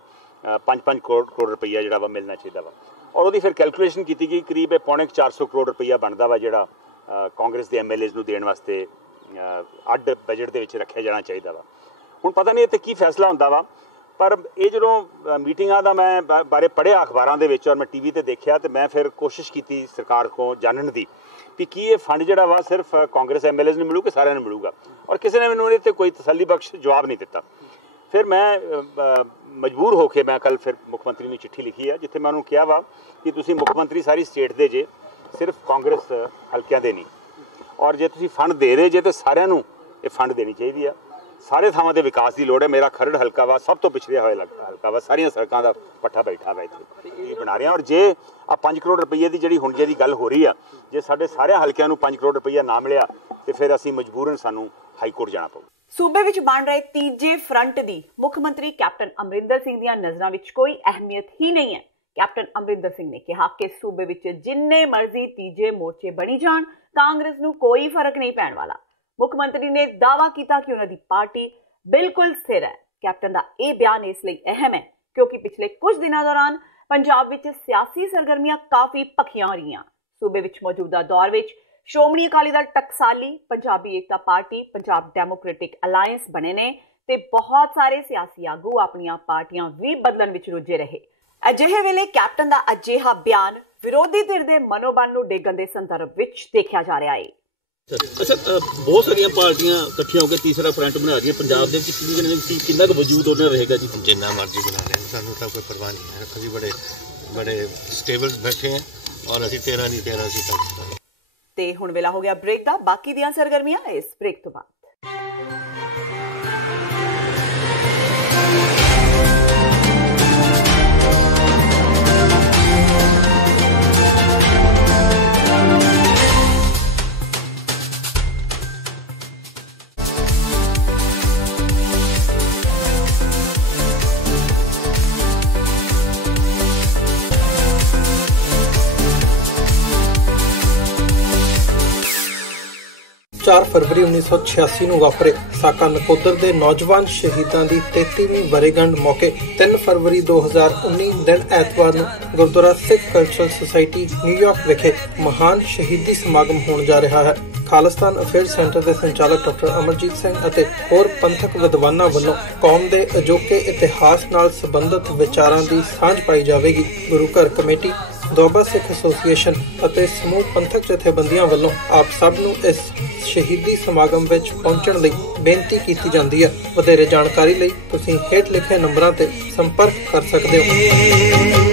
5-5 ਕਰੋੜ ਰੁਪਈਆ ਜਿਹੜਾ ਵਾ ਮਿਲਣਾ ਚਾਹੀਦਾ ਵਾ। ਔਰ ਉਹਦੀ ਫਿਰ ਕੈਲਕੂਲੇਸ਼ਨ ਕੀਤੀ ਗਈ, ਕਰੀਬ 450 ਕਰੋੜ ਰੁਪਈਆ ਬਣਦਾ ਵਾ ਜਿਹੜਾ ਕਾਂਗਰਸ ਦੇ ਐਮਐਲਏਜ਼ ਨੂੰ ਦੇਣ ਵਾਸਤੇ ਅੱਡ ਬਜਟ ਦੇ ਵਿੱਚ ਰੱਖਿਆ ਜਾਣਾ ਚਾਹੀਦਾ ਵਾ। ਹੁਣ ਪਤਾ ਨਹੀਂ ਇੱਥੇ ਕੀ ਫੈਸਲਾ ਹੁੰਦਾ ਵਾ, ਪਰ ਇਹ ਜਦੋਂ ਮੀਟਿੰਗਾਂ ਦਾ ਮੈਂ ਬਾਰੇ ਪੜ੍ਹਿਆ ਅਖਬਾਰਾਂ ਦੇ ਵਿੱਚ ਔਰ ਮੈਂ ਟੀਵੀ ਤੇ ਦੇਖਿਆ, ਤੇ ਮੈਂ ਫਿਰ ਕੋਸ਼ਿਸ਼ ਕੀਤੀ ਸਰਕਾਰ ਕੋਲ ਜਾਣਨ ਦੀ ਵੀ ਕੀ ਇਹ ਫੰਡ ਜਿਹੜਾ ਵਾ ਸਿਰਫ ਕਾਂਗਰਸ ਐਮਐਲਏਜ਼ ਨੂੰ ਮਿਲੂ ਕਿ ਸਾਰਿਆਂ ਨੂੰ ਮਿਲੂਗਾ, ਔਰ ਕਿਸੇ ਨੇ ਮੈਨੂੰ ਇਹਦੇ 'ਤੇ ਕੋਈ ਤਸੱਲੀ ਬਖਸ਼ ਜਵਾਬ ਨਹੀਂ ਦਿੱਤਾ। ਫਿਰ ਮੈਂ ਮਜਬੂਰ ਹੋ ਕੇ ਮੈਂ ਕੱਲ੍ਹ ਫਿਰ ਮੁੱਖ ਮੰਤਰੀ ਨੂੰ ਚਿੱਠੀ ਲਿਖੀ ਹੈ, ਜਿੱਥੇ ਮੈਂ ਉਹਨੂੰ ਕਿਹਾ ਵਾ ਕਿ ਤੁਸੀਂ ਮੁੱਖ ਮੰਤਰੀ ਸਾਰੀ ਸਟੇਟ ਦੇ ਜੇ, ਸਿਰਫ ਕਾਂਗਰਸ ਹਲਕਿਆਂ ਦੇ ਨਹੀਂ, ਔਰ ਜੇ ਤੁਸੀਂ ਫੰਡ ਦੇ ਰਹੇ ਜੇ ਤਾਂ ਸਾਰਿਆਂ ਨੂੰ ਇਹ ਫੰਡ ਦੇਣੀ ਚਾਹੀਦੀ ਆ। ਸਾਰੇ ਥਾਵਾਂ ਦੇ ਵਿਕਾਸ ਦੀ ਲੋੜ ਹੈ। ਮੇਰਾ ਖਰੜ ਹਲਕਾ ਵਾ ਸਭ ਤੋਂ ਪਿਛੜਿਆ ਹੋਇਆ ਹਲਕਾ ਵਾ, ਸਾਰੀਆਂ ਸੜਕਾਂ ਦਾ ਪੱਠਾ ਬੈਠਾ ਵਾ ਇੱਥੇ ਇਹ ਬਣਾ ਰਹੇ ਆ। ਔਰ ਜੇ ਆ 5 ਕਰੋੜ ਰੁਪਈਏ ਦੀ ਜਿਹੜੀ ਹੁਣ ਜਿਹਦੀ ਗੱਲ ਹੋ ਰਹੀ ਆ, ਜੇ ਸਾਡੇ ਸਾਰਿਆਂ ਹਲਕਿਆਂ ਨੂੰ 5 ਕਰੋੜ ਰੁਪਈਆ ਨਾ ਮਿਲਿਆ ਤੇ ਫਿਰ ਅਸੀਂ ਮਜਬੂਰਨ ਸਾਨੂੰ ਹਾਈ ਕੋਰਟ ਜਾਣਾ ਪਊ। ਸੂਬੇ ਵਿੱਚ ਬਣ ਰਹੇ ਤੀਜੇ ਫਰੰਟ ਦੀ ਮੁੱਖ ਮੰਤਰੀ ਕੈਪਟਨ ਅਮਰਿੰਦਰ ਸਿੰਘ ਦੀਆਂ ਨਜ਼ਰਾਂ ਵਿੱਚ ਕੋਈ ਅਹਿਮੀਅਤ ਹੀ ਨਹੀਂ ਹੈ। ਕੈਪਟਨ ਅਮਰਿੰਦਰ ਸਿੰਘ ਨੇ ਕਿਹਾ ਕਿ ਸੂਬੇ ਵਿੱਚ ਜਿੰਨੇ ਮਰਜ਼ੀ ਤੀਜੇ ਮੋਰਚੇ ਬਣੀ ਜਾਣ, ਕਾਂਗਰਸ ਨੂੰ ਕੋਈ ਫਰਕ ਨਹੀਂ ਪੈਣ ਵਾਲਾ। ਮੁੱਖ ਮੰਤਰੀ ਨੇ ਦਾਅਵਾ ਕੀਤਾ ਕਿ ਉਹਨਾਂ ਦੀ ਪਾਰਟੀ ਬਿਲਕੁਲ ਸਥਿਰ ਹੈ। ਕੈਪਟਨ ਦਾ ਇਹ ਬਿਆਨ ਇਸ ਲਈ ਅਹਿਮ ਹੈ ਕਿਉਂਕਿ ਪਿਛਲੇ ਕੁਝ ਦਿਨਾਂ ਦੌਰਾਨ ਪੰਜਾਬ ਵਿੱਚ ਸਿਆਸੀ ਸਰਗਰਮੀਆਂ ਕਾਫੀ ਭਖੀਆਂ ਹੋ ਰਹੀਆਂ। ਸੂਬੇ ਵਿੱਚ ਮੌਜੂਦਾ ਦੌਰ ਵਿੱਚ ਸ਼੍ਰੋਮਣੀ ਅਕਾਲੀ ਦਲ ਟਕਸਾਲੀ, ਪੰਜਾਬੀ ਏਕਤਾ ਪਾਰਟੀ, ਪੰਜਾਬ ਡੈਮੋਕ੍ਰੈਟਿਕ ਅਲਾਇੰਸ ਬਣੇ ਨੇ ਤੇ ਬਹੁਤ ਸਾਰੇ ਸਿਆਸੀ ਆਗੂ ਆਪਣੀਆਂ ਪਾਰਟੀਆਂ ਵੀ ਬਦਲਣ ਵਿੱਚ ਰੁੱਝੇ ਰਹੇ। ਅਜਿਹੇ ਵੇਲੇ ਕੈਪਟਨ ਦਾ ਅਜਿਹਾ ਬਿਆਨ ਵਿਰੋਧੀ ਧਿਰ ਦੇ ਮਨੋਬਲ ਨੂੰ ਡੇਗਣ ਦੇ ਸੰਦਰਭ ਵਿੱਚ ਦੇਖਿਆ ਜਾ ਰਿਹਾ ਹੈ। ਅੱਛਾ, ਬਹੁਤ ਸਾਰੀਆਂ ਪਾਰਟੀਆਂ ਇਕੱਠੀਆਂ ਹੋ ਕੇ ਤੀਸਰਾ ਫਰੰਟ ਬਣਾ ਰਹੀਆਂ ਪੰਜਾਬ ਦੇ ਵਿੱਚ, ਕਿੰਨਾ ਕੁ ਵਜੂਦ ਉਹਨਾਂ ਰਹੇਗਾ ਜੀ? ਜਿੰਨਾ ਮਰਜ਼ੀ ਬਣਾ ਲੈਣ, ਸਾਨੂੰ ਤਾਂ ਕੋਈ ਪਰਵਾਹ ਨਹੀਂ ਹੈ। ਅਸੀਂ ਬੜੇ ਸਟੇਬਲ ਬੈਠੇ ਹਾਂ ਔਰ ਅਸੀਂ 13 ਨਹੀਂ 13 ਅਸੀਂ ਤੱਕ। ਤੇ ਹੁਣ ਵੇਲਾ ਹੋ ਗਿਆ ਬ੍ਰੇਕ ਦਾ। ਬਾਕੀ ਦੀਆਂ ਸਰਗਰਮੀਆਂ ਇਸ ਬ੍ਰੇਕ ਤੋਂ ਬਾਅਦ। ਫਰਵਰੀ 1986 ਨੂੰ ਵਾਪਰੇ ਸਾਕਾ ਨਕੋਦਰ ਦੇ ਨੌਜਵਾਨ ਸ਼ਹੀਦਾਂ ਦੀ 33ਵੀਂ ਵਰ੍ਹੇਗੰਢ ਮੌਕੇ 3 ਫਰਵਰੀ 2019 ਦਿਨ ਐਤਵਾਰ ਨੂੰ ਗੁਰਦੁਆਰਾ ਸਿੱਖ ਕਲਚਰਲ ਸੁਸਾਇਟੀ ਨਿਊਯਾਰਕ ਵਿਖੇ ਮਹਾਨ ਸ਼ਹੀਦੀ ਸਮਾਗਮ ਹੋਣ ਜਾ ਰਿਹਾ ਹੈ। ਖਾਲਿਸਤਾਨ ਅਫੇਅਰਸ ਸੈਂਟਰ ਦੇ ਸੰਚਾਲਕ ਡਾਕਟਰ ਅਮਰਜੀਤ ਸਿੰਘ ਅਤੇ ਹੋਰ ਪੰਥਕ ਵਿਦਵਾਨਾਂ ਵੱਲੋਂ ਕੌਮ ਦੇ ਅਜੋਕੇ ਇਤਿਹਾਸ ਨਾਲ ਸੰਬੰਧਿਤ ਵਿਚਾਰਾਂ ਦੀ ਸਾਂਝ ਪਾਈ ਜਾਵੇਗੀ। ਗੁਰੂ ਘਰ ਕਮੇਟੀ, ਦੋਬਾ ਸਿੱਖ ਐਸੋਸੀਏਸ਼ਨ ਅਤੇ ਸਮੂਹ ਪੰਥਕ ਜਥੇਬੰਦੀਆਂ ਵੱਲੋਂ ਆਪ ਸਭ ਨੂੰ ਇਸ ਸ਼ਹੀਦੀ ਸਮਾਗਮ ਵਿੱਚ ਪਹੁੰਚਣ ਲਈ ਬੇਨਤੀ ਕੀਤੀ ਜਾਂਦੀ ਹੈ। ਵਧੇਰੇ ਜਾਣਕਾਰੀ ਲਈ ਤੁਸੀਂ ਹੇਠ ਲਿਖੇ ਨੰਬਰਾਂ ਤੇ ਸੰਪਰਕ ਕਰ ਸਕਦੇ ਹੋ।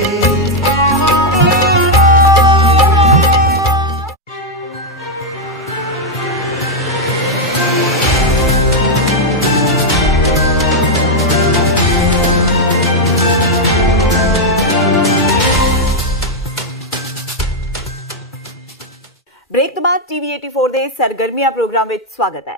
ਬ੍ਰੇਕ ਤੋਂ ਬਾਅਦ ਟੀਵੀ 84 ਦੇ ਸਰਗਰਮੀਆਂ ਪ੍ਰੋਗਰਾਮ ਵਿੱਚ ਸਵਾਗਤ ਹੈ।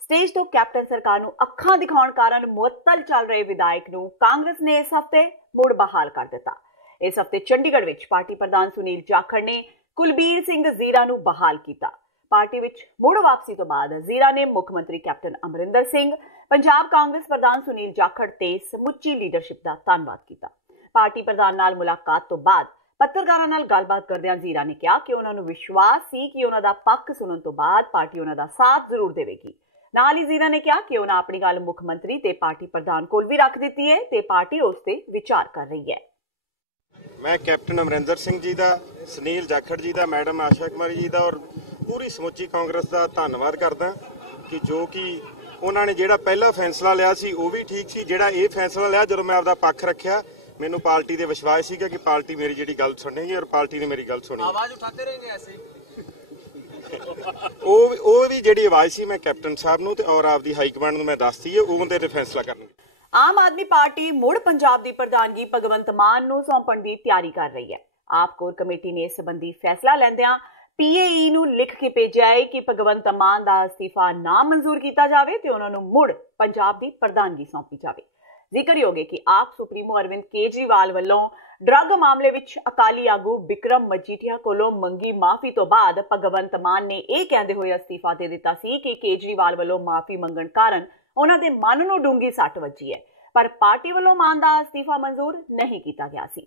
ਸਟੇਜ ਤੋਂ ਕੈਪਟਨ ਸਰਕਾਰ ਨੂੰ ਅੱਖਾਂ ਦਿਖਾਉਣ ਕਾਰਨ ਮੁਅੱਤਲ ਚੱਲ ਰਹੇ ਵਿਧਾਇਕ ਨੂੰ ਕਾਂਗਰਸ ਨੇ ਇਸ ਹਫ਼ਤੇ ਮੁੜ ਬਹਾਲ ਕਰ ਦਿੱਤਾ। ਇਸ ਹਫ਼ਤੇ ਚੰਡੀਗੜ੍ਹ ਵਿੱਚ ਪਾਰਟੀ ਪ੍ਰਧਾਨ ਸੁਨੀਲ ਜਾਖੜ ਨੇ ਕੁਲਬੀਰ ਸਿੰਘ ਜ਼ੀਰਾ ਨੂੰ ਬਹਾਲ ਕੀਤਾ। ਪਾਰਟੀ ਵਿੱਚ ਮੁੜ ਵਾਪਸੀ ਤੋਂ ਬਾਅਦ ਜ਼ੀਰਾ ਨੇ ਮੁੱਖ ਮੰਤਰੀ ਕੈਪਟਨ ਅਮਰਿੰਦਰ ਸਿੰਘ, ਪੰਜਾਬ ਕਾਂਗਰਸ ਪ੍ਰਧਾਨ ਸੁਨੀਲ ਜਾਖੜ ਤੇ ਸਮੁੱਚੀ ਲੀਡਰਸ਼ਿਪ ਦਾ ਧੰਨਵਾਦ ਕੀਤਾ। ਪਾਰਟੀ ਪ੍ਰਧਾਨ ਨਾਲ ਮੁਲਾਕਾਤ ਤੋਂ ਬਾਅਦ ਪੱਤਰਕਾਰਾਂ ਨਾਲ ਗੱਲਬਾਤ ਕਰਦਿਆਂ ਜ਼ੀਰਾ ਨੇ ਕਿਹਾ ਕਿ ਉਹਨਾਂ ਨੂੰ ਵਿਸ਼ਵਾਸ ਸੀ ਕਿ ਉਹਨਾਂ ਦਾ ਪੱਖ ਸੁਣਨ ਤੋਂ ਬਾਅਦ ਪਾਰਟੀ ਉਹਨਾਂ ਦਾ ਸਾਥ ਜ਼ਰੂਰ ਦੇਵੇਗੀ। ਨਾਲ ਹੀ ਜ਼ੀਰਾ ਨੇ ਕਿਹਾ ਕਿ ਉਹਨਾਂ ਆਪਣੀ ਗੱਲ ਮੁੱਖ ਮੰਤਰੀ ਤੇ ਪਾਰਟੀ ਪ੍ਰਧਾਨ ਕੋਲ ਵੀ ਰੱਖ ਦਿੱਤੀ ਹੈ ਤੇ ਪਾਰਟੀ ਉਸ ਤੇ ਵਿਚਾਰ ਕਰ ਰਹੀ ਹੈ। ਮੈਂ ਕੈਪਟਨ ਅਮਰਿੰਦਰ ਸਿੰਘ ਜੀ ਦਾ, ਸੁਨੀਲ ਜਾਖੜ ਜੀ ਦਾ, ਮੈਡਮ ਆਸ਼ਾ ਕੁਮਾਰੀ ਜੀ ਦਾ ਔਰ ਪੂਰੀ ਸਮੁੱਚੀ ਕਾਂਗਰਸ ਦਾ ਧੰਨਵਾਦ ਕਰਦਾ ਕਿ ਜੋ ਕਿ ਉਹਨਾਂ ਨੇ ਜਿਹੜਾ ਪਹਿਲਾ ਫੈਸਲਾ ਲਿਆ ਸੀ ਉਹ ਵੀ ਠੀਕ ਸੀ। ਜਿਹੜਾ ਇਹ ਫੈਸਲਾ ਲਿਆ ਜਦੋਂ ਮੈਂ ਆਪਦਾ ਪੱਖ ਰੱਖਿਆ, ਮੈਨੂੰ ਪਾਰਟੀ ਦੇ ਵਿਸ਼ਵਾਸ ਸੀਗਾ ਕਿ ਪਾਰਟੀ ਮੇਰੀ ਜਿਹੜੀ ਗੱਲ ਸੁਣੇਗੀ ਔਰ ਪਾਰਟੀ ਨੇ ਮੇਰੀ ਗੱਲ ਸੁਣੀ। ਆਵਾਜ਼ ਉਠਾਤੇ ਰਹੇਂਗੇ ਐਸੇ ਉਹ ਵੀ ਜਿਹੜੀ ਆਵਾਜ਼ ਸੀ ਮੈਂ ਕੈਪਟਨ ਸਾਹਿਬ ਨੂੰ ਤੇ ਔਰ ਆਪਦੀ ਹਾਈ ਕਮਾਂਡ ਨੂੰ ਮੈਂ ਦੱਸਤੀ ਹੈ, ਉਹਦੇ ਤੇ ਫੈਸਲਾ ਕਰਨਗੇ। ਆਮ ਆਦਮੀ ਪਾਰਟੀ ਮੁੜ ਪੰਜਾਬ ਦੀ ਪ੍ਰਧਾਨਗੀ ਭਗਵੰਤ ਮਾਨ ਨੂੰ ਸੌਂਪਣ ਦੀ ਤਿਆਰੀ ਕਰ ਰਹੀ ਹੈ। ਆਪ ਕੋਰ ਕਮੇਟੀ ਨੇ ਇਸ ਸੰਬੰਧੀ ਫੈਸਲਾ ਲੈਂਦਿਆਂ PAE ਨੂੰ ਲਿਖ ਕੇ ਭੇਜਿਆ ਹੈ ਕਿ ਭਗਵੰਤ ਮਾਨ ਦਾ ਅਸਤੀਫਾ ਨਾ ਮਨਜ਼ੂਰ ਕੀਤਾ ਜਾਵੇ ਤੇ ਉਹਨਾਂ ਨੂੰ ਮੁੜ ਪੰਜਾਬ ਦੀ ਪ੍ਰਧਾਨਗੀ ਸੌਂਪੀ ਜਾਵੇ। ਜ਼ਿਕਰਯੋਗ ਹੈ ਕਿ ਆਪ ਸੁਪਰੀਮੋ ਅਰਵਿੰਦ ਕੇਜਰੀਵਾਲ ਵੱਲੋਂ ਡਰੱਗ ਮਾਮਲੇ ਵਿੱਚ ਅਕਾਲੀ ਆਗੂ ਬਿਕਰਮ ਮਜੀਠੀਆ ਕੋਲੋਂ ਮੰਗੀ ਮਾਫੀ ਤੋਂ ਬਾਅਦ ਭਗਵੰਤ ਮਾਨ ਨੇ ਇਹ ਕਹਿੰਦੇ ਹੋਏ ਅਸਤੀਫਾ ਦੇ ਦਿੱਤਾ ਸੀ ਕਿ ਕੇਜਰੀਵਾਲ ਵੱਲੋਂ ਮਾਫੀ ਮੰਗਣ ਕਾਰਨ ਉਹਨਾਂ ਦੇ ਮਨ ਨੂੰ ਡੂੰਘੀ ਸੱਟ ਵੱਜੀ ਹੈ। ਪਰ ਪਾਰਟੀ ਵੱਲੋਂ ਮਾਨ ਦਾ ਅਸਤੀਫਾ ਮਨਜ਼ੂਰ ਨਹੀਂ ਕੀਤਾ ਗਿਆ ਸੀ।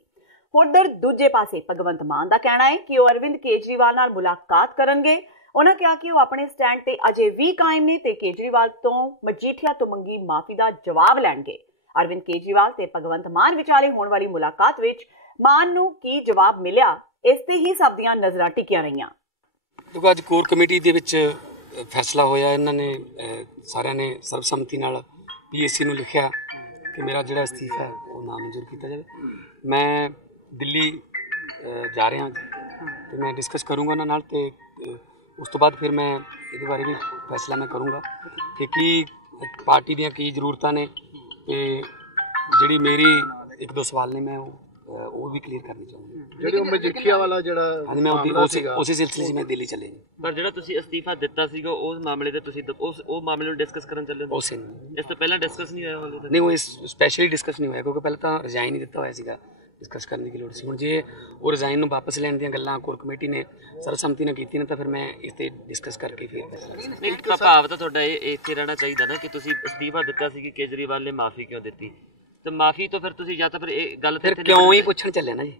ਉਧਰ ਦੂਜੇ ਪਾਸੇ ਭਗਵੰਤ ਮਾਨ ਦਾ ਕਹਿਣਾ ਹੈ ਕਿ ਉਹ ਅਰਵਿੰਦ ਕੇਜਰੀਵਾਲ ਨਾਲ ਮੁਲਾਕਾਤ ਕਰਨਗੇ। ਉਹਨਾਂ ਕਿਹਾ ਕਿ ਉਹ ਆਪਣੇ ਸਟੈਂਡ ਤੇ ਅਜੇ ਵੀ ਕਾਇਮ ਨੇ ਤੇ ਕੇਜਰੀਵਾਲ ਤੋਂ ਮਜੀਠੀਆ ਤੋਂ ਮੰਗੀ ਮਾਫੀ ਦਾ ਜਵਾਬ ਲੈਣਗੇ। ਅਰਵਿੰਦ ਕੇਜਰੀਵਾਲ ਤੇ ਭਗਵੰਤ ਮਾਨ ਵਿਚਾਲੇ ਹੋਣ ਵਾਲੀ ਮੁਲਾਕਾਤ ਵਿੱਚ ਮਾਨ ਨੂੰ ਕੀ ਜਵਾਬ ਮਿਲਿਆ, ਇਸ ਤੇ ਹੀ ਸਭ ਦੀਆਂ ਨਜ਼ਰਾਂ ਟਿਕੀਆਂ ਰਹੀਆਂ। ਦੇਖੋ, ਅੱਜ ਕੋਰ ਕਮੇਟੀ ਦੇ ਵਿੱਚ ਫੈਸਲਾ ਹੋਇਆ, ਇਹਨਾਂ ਨੇ ਸਾਰਿਆਂ ਨੇ ਸਰਬਸੰਮਤੀ ਨਾਲ PAC ਨੂੰ ਲਿਖਿਆ ਕਿ ਮੇਰਾ ਜਿਹੜਾ ਅਸਤੀਫਾ ਹੈ ਉਹ ਨਾਮਨਜ਼ੂਰ ਕੀਤਾ ਜਾਵੇ। ਮੈਂ ਦਿੱਲੀ ਜਾ ਰਿਹਾ ਤੇ ਮੈਂ ਡਿਸਕਸ ਕਰੂੰਗਾ ਉਹਨਾਂ ਨਾਲ ਤੇ ਉਸ ਤੋਂ ਬਾਅਦ ਫਿਰ ਮੈਂ ਇਹਦੇ ਬਾਰੇ ਵੀ ਫੈਸਲਾ ਮੈਂ ਕਰੂੰਗਾ ਕਿ ਕੀ ਪਾਰਟੀ ਦੀਆਂ ਕੀ ਜ਼ਰੂਰਤਾਂ ਨੇ ਤੇ ਜਿਹੜੀ ਮੇਰੀ ਇੱਕ ਦੋ ਸਵਾਲ ਨੇ ਮੈਂ ਉਹ ਵੀ ਕਲੀਅਰ ਕਰਨੀ ਚਾਹੁੰਦਾ। ਜਿਹੜੇ ਉਹ ਮਜੀਠੀਆ ਵਾਲਾ ਜਿਹੜਾ ਮੈਂ ਉਸੇ ਸਿਲਸਿਲੇ 'ਚ ਮੈਂ ਦਿੱਲੀ ਚੱਲੇ। ਪਰ ਜਿਹੜਾ ਤੁਸੀਂ ਅਸਤੀਫਾ ਦਿੱਤਾ ਸੀਗਾ ਉਸ ਮਾਮਲੇ ਤੇ ਤੁਸੀਂ ਉਹ ਮਾਮਲੇ ਨੂੰ ਡਿਸਕਸ ਕਰਨ ਚੱਲੇ ਹੋ? ਉਸੇ ਇਸ ਤੋਂ ਪਹਿਲਾਂ ਡਿਸਕਸ ਨਹੀਂ ਹੋਇਆ? ਹਾਲੇ ਨਹੀਂ, ਉਹ ਸਪੈਸ਼ਲੀ ਡਿਸਕਸ ਨਹੀਂ ਹੋਇਆ ਕਿਉਂਕਿ ਪਹਿਲਾਂ ਤਾਂ ਰਿਜ਼ਾਈਨ ਹੀ ਦਿੱਤਾ ਹੋਇਆ ਸੀਗਾ, ਡਿਸਕਸ ਕਰਨ ਦੀ ਲੋੜ ਸੀ। ਹੁਣ ਜੇ ਉਹ ਰਿਜ਼ਾਈਨ ਨੂੰ ਵਾਪਸ ਲੈਣ ਦੀਆਂ ਗੱਲਾਂ ਕੋਰ ਕਮੇਟੀ ਨੇ ਸਰਬਸੰਮਤੀ ਨਾਲ ਕੀਤੀ ਨੇ ਤਾਂ ਫਿਰ ਮੈਂ ਇਸ ਤੇ ਡਿਸਕਸ ਕਰਕੇ ਫਿਰ ਫੈਸਲਾ। ਇੱਕ ਭਾਵ ਤਾਂ ਤੁਹਾਡਾ ਇਹ ਇੱਥੇ ਰਹਿਣਾ ਚਾਹੀਦਾ ਨਾ ਕਿ ਤੁਸੀਂ ਅਸਤੀਫਾ ਦਿੱਤਾ ਸੀ ਕਿ ਕੇਜਰੀਵਾਲ ਨੇ ਮਾਫੀ ਕਿਉਂ ਦਿੱਤੀ, ਤੇ ਮਾਫੀ ਤੋਂ ਫਿਰ ਤੁਸੀਂ ਜਾਂ ਤਾਂ ਫਿਰ ਇਹ ਗੱਲ ਫਿਰ ਕਿਉਂ ਹੀ ਪੁੱਛਣ ਚੱਲੇ ਨਾ ਜੀ।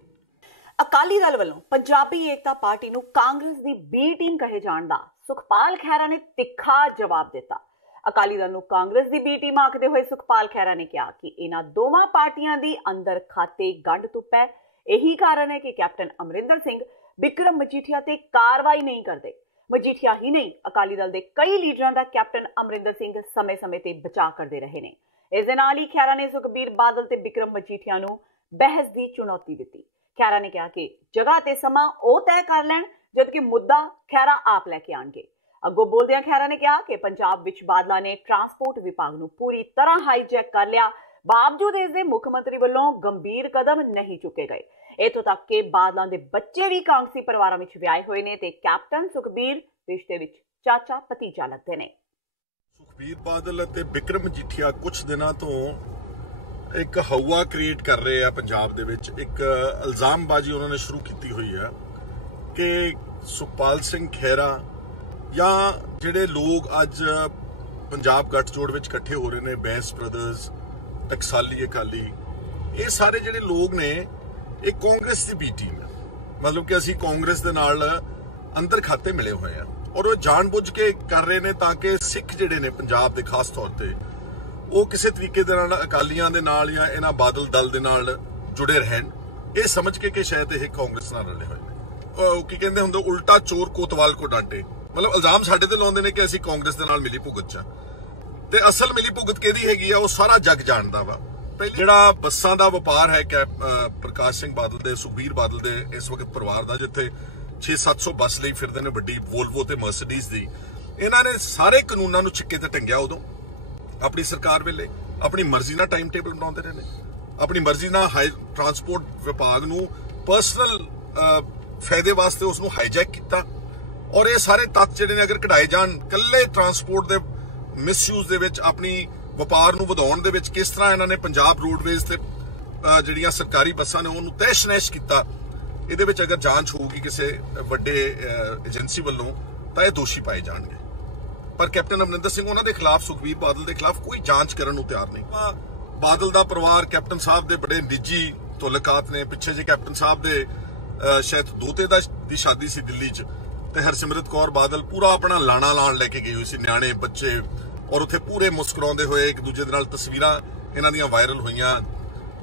ਅਕਾਲੀ ਦਲ ਵੱਲੋਂ ਪੰਜਾਬੀ ਏਕਤਾ ਪਾਰਟੀ ਨੂੰ ਕਾਂਗਰਸ ਦੀ B ਟੀਮ ਕਹੇ ਜਾਣ ਦਾ ਸੁਖਪਾਲ ਖਹਿਰਾ ਨੇ ਤਿੱਖਾ ਜਵਾਬ ਦਿੱਤਾ। ਅਕਾਲੀ ਦਲ ਨੂੰ ਕਾਂਗਰਸ ਦੀ B ਟੀਮ ਆਖਦੇ ਹੋਏ ਸੁਖਪਾਲ ਖਹਿਰਾ ਨੇ ਕਿਹਾ ਕਿ ਇਹਨਾਂ ਦੋਵਾਂ ਪਾਰਟੀਆਂ ਦੀ ਅੰਦਰ ਖਾਤੇ ਗੰਢ ਧੁੱਪ ਹੈ। ਇਹੀ ਕਾਰਨ ਹੈ ਕਿ ਕੈਪਟਨ ਅਮਰਿੰਦਰ ਸਿੰਘ ਬਿਕਰਮ ਮਜੀਠੀਆ ਤੇ ਕਾਰਵਾਈ ਨਹੀਂ ਕਰਦੇ। ਮਜੀਠੀਆ ਹੀ ਨਹੀਂ, ਅਕਾਲੀ ਦਲ ਦੇ ਕਈ ਲੀਡਰਾਂ ਦਾ ਕੈਪਟਨ ਅਮਰਿੰਦਰ ਸਿੰਘ ਸਮੇਂ-ਸਮੇਂ ਤੇ ਬਚਾਅ ਕਰਦੇ ਰਹੇ ਨੇ। ਇਸ ਦੇ ਨਾਲ ਹੀ ਖਹਿਰਾ ਨੇ ਸੁਖਬੀਰ ਬਾਦਲ ਤੇ ਬਿਕਰਮ ਮਜੀਠੀਆ ਨੂੰ ਬਹਿਸ ਦੀ ਚੁਣੌਤੀ ਦਿੱਤੀ। ਖਹਿਰਾ ਨੇ ਕਿਹਾ ਕਿ ਜਗ੍ਹਾ ਤੇ ਸਮਾਂ ਉਹ ਤੈਅ ਕਰ ਲੈਣ ਜਦਕਿ ਮੁੱਦਾ ਖਹਿਰਾ ਆਪ ਲੈ ਕੇ ਆਣਗੇ। ਅੱਗੋਂ ਬੋਲਦਿਆਂ ਖਹਿਰਾ ਨੇ ਕਿਹਾ ਕਿ ਪੰਜਾਬ ਵਿੱਚ ਬਾਦਲਾਂ ਨੇ ਟਰਾਂਸਪੋਰਟ ਵਿਭਾਗ ਨੂੰ ਪੂਰੀ ਤਰ੍ਹਾਂ ਹਾਈਜੈਕ ਕਰ ਲਿਆ, ਬਾਵਜੂਦ ਇਸ ਦੇ ਮੁੱਖ ਮੰਤਰੀ ਵੱਲੋਂ ਗੰਭੀਰ ਕਦਮ ਨਹੀਂ ਚੁੱਕੇ ਗਏ। ਇੱਥੋਂ ਤੱਕ ਕਿ ਬਾਦਲਾਂ ਦੇ ਬੱਚੇ ਵੀ ਕਾਂਗਰਸੀ ਪਰਿਵਾਰਾਂ ਵਿੱਚ ਵਿਆਹੇ ਹੋਏ ਨੇ ਤੇ ਕੈਪਟਨ ਸੁਖਬੀਰ ਰਿਸ਼ਤੇ ਵਿੱਚ ਚਾਚਾ ਭਤੀਜਾ ਲੱਗਦੇ ਨੇ। ਸੁਖਬੀਰ ਬਾਦਲ ਅਤੇ ਬਿਕਰਮ ਮਜੀਠੀਆ ਕੁਝ ਦਿਨਾਂ ਤੋਂ ਇੱਕ ਹਵਾ ਕ੍ਰੀਏਟ ਕਰ ਰਹੇ ਆ ਪੰਜਾਬ ਦੇ ਵਿੱਚ। ਇੱਕ ਇਲਜ਼ਾਮਬਾਜ਼ੀ ਉਹਨਾਂ ਨੇ ਸ਼ੁਰੂ ਕੀਤੀ ਹੋਈ ਹੈ ਕਿ ਸੁਖਪਾਲ ਸਿੰਘ ਖਹਿਰਾ ਜਾਂ ਜਿਹੜੇ ਲੋਕ ਅੱਜ ਪੰਜਾਬ ਗੱਠਜੋੜ ਵਿੱਚ ਇਕੱਠੇ ਹੋ ਰਹੇ ਨੇ, ਬੈਂਸ ਬ੍ਰਦਰਸ, ਟਕਸਾਲੀ ਅਕਾਲੀ, ਇਹ ਸਾਰੇ ਜਿਹੜੇ ਲੋਕ ਨੇ ਇਹ ਕਾਂਗਰਸ ਦੀ B ਟੀਮ ਹੈ। ਮਤਲਬ ਕਿ ਅਸੀਂ ਕਾਂਗਰਸ ਦੇ ਨਾਲ ਅੰਦਰ ਖਾਤੇ ਮਿਲੇ ਹੋਏ ਆ ਔਰ ਉਹ ਜਾਣਬੁੱਝ ਕੇ ਕਰ ਰਹੇ ਨੇ ਤਾਂ ਕਿ ਸਿੱਖ ਜਿਹੜੇ ਨੇ ਪੰਜਾਬ ਦੇ ਖਾਸ ਤੌਰ ਤੇ ਉਹ ਕਿਸੇ ਤਰੀਕੇ ਦੇ ਨਾਲ ਅਕਾਲੀਆਂ ਦੇ ਨਾਲ ਜਾਂ ਇਹਨਾਂ ਬਾਦਲ ਦਲ ਦੇ ਨਾਲ ਜੁੜੇ ਰਹਿਣ, ਇਹ ਸਮਝ ਕੇ ਕਿ ਸ਼ਾਇਦ ਇਹ ਕਾਂਗਰਸ ਨਾਲ ਰਲੇ ਹੋਏ ਨੇ। ਉਹ ਕੀ ਕਹਿੰਦੇ ਹੁੰਦੇ, ਉਲਟਾ ਚੋਰ ਕੋਤਵਾਲ ਕੋ ਡਾਂਟੇ। ਮਤਲਬ ਇਲਜ਼ਾਮ ਸਾਡੇ ਤੇ ਲਾਉਂਦੇ ਨੇ ਕਿ ਅਸੀਂ ਕਾਂਗਰਸ ਦੇ ਨਾਲ ਮਿਲੀ ਭੁਗਤ ਚ, ਤੇ ਅਸਲ ਮਿਲੀ ਭੁਗਤ ਕਿਹਦੀ ਹੈਗੀ ਆ ਉਹ ਸਾਰਾ ਜੱਗ ਜਾਣਦਾ ਵਾ। ਜਿਹੜਾ ਬੱਸਾਂ ਦਾ ਵਪਾਰ ਹੈ ਪ੍ਰਕਾਸ਼ ਸਿੰਘ ਬਾਦਲ ਦੇ, ਸੁਖਬੀਰ ਬਾਦਲ ਦੇ ਇਸ ਵਕਤ ਪਰਿਵਾਰ ਦਾ, ਜਿੱਥੇ 600-700 ਬੱਸ ਲਈ ਫਿਰਦੇ ਨੇ ਵੱਡੀ ਵੋਲਵੋ ਤੇ ਮਰਸੀਡੀਜ਼ ਦੀ, ਇਹਨਾਂ ਨੇ ਸਾਰੇ ਕਾਨੂੰਨਾਂ ਨੂੰ ਛਿੱਕੇ ਤੇ ਟੰਗਿਆ। ਉਦੋਂ ਆਪਣੀ ਸਰਕਾਰ ਵੇਲੇ ਆਪਣੀ ਮਰਜ਼ੀ ਨਾਲ ਟਾਈਮ ਟੇਬਲ ਬਣਾਉਂਦੇ ਰਹੇ ਨੇ, ਆਪਣੀ ਮਰਜ਼ੀ ਨਾਲ ਟਰਾਂਸਪੋਰਟ ਵਿਭਾਗ ਨੂੰ ਪਰਸਨਲ ਫਾਇਦੇ ਵਾਸਤੇ ਉਸ ਨੂੰ ਹਾਈਜੈਕ ਕੀਤਾ। ਔਰ ਇਹ ਸਾਰੇ ਤੱਤ ਜਿਹੜੇ ਨੇ ਅਗਰ ਕਢਾਏ ਜਾਣ, ਕੱਲੇ ਟਰਾਂਸਪੋਰਟ ਦੇ ਮਿਸਯੂਜ਼ ਦੇ ਵਿੱਚ, ਆਪਣੀ ਵਪਾਰ ਨੂੰ ਵਧਾਉਣ ਦੇ ਵਿੱਚ ਕਿਸ ਤਰ੍ਹਾਂ ਇਹਨਾਂ ਨੇ ਪੰਜਾਬ ਰੋਡਵੇਜ਼ ਤੇ ਜਿਹੜੀਆਂ ਸਰਕਾਰੀ ਬੱਸਾਂ ਨੇ ਉਹਨੂੰ ਤਹਿਸ਼-ਨਹਿਸ਼ ਕੀਤਾ, ਇਹਦੇ ਵਿੱਚ ਅਗਰ ਜਾਂਚ ਹੋਊਗੀ ਕਿਸੇ ਵੱਡੇ ਏਜੰਸੀ ਵੱਲੋਂ ਤਾਂ ਇਹ ਦੋਸ਼ੀ ਪਾਏ ਜਾਣਗੇ। ਪਰ ਕੈਪਟਨ ਅਮਰਿੰਦਰ ਸਿੰਘ ਉਹਨਾਂ ਦੇ ਖਿਲਾਫ, ਸੁਖਬੀਰ ਬਾਦਲ ਦੇ ਖਿਲਾਫ ਕੋਈ ਜਾਂਚ ਕਰਨ ਨੂੰ ਤਿਆਰ ਨਹੀਂ। ਬਾਦਲ ਦਾ ਪਰਿਵਾਰ, ਕੈਪਟਨ ਸਾਹਿਬ ਦੇ ਬੜੇ ਨਿੱਜੀ ਤਾਲੁਕਾਤ ਨੇ। ਪਿੱਛੇ ਜੇ ਕੈਪਟਨ ਸਾਹਿਬ ਦੇ ਸ਼ਾਇਦ ਦੋਤੇ ਦੀ ਸ਼ਾਦੀ ਸੀ ਦਿੱਲੀ 'ਚ, ਤੇ ਹਰਸਿਮਰਤ ਕੌਰ ਬਾਦਲ ਪੂਰਾ ਆਪਣਾ ਲਾਣਾ ਲਾਣ ਲੈ ਕੇ ਗਈ ਹੋਈ ਸੀ, ਨਿਆਣੇ ਬੱਚੇ, ਔਰ ਉੱਥੇ ਪੂਰੇ ਮੁਸਕਰਾਉਂਦੇ ਹੋਏ ਇੱਕ ਦੂਜੇ ਦੇ ਨਾਲ ਤਸਵੀਰਾਂ ਇਹਨਾਂ ਦੀਆਂ ਵਾਇਰਲ ਹੋਈਆਂ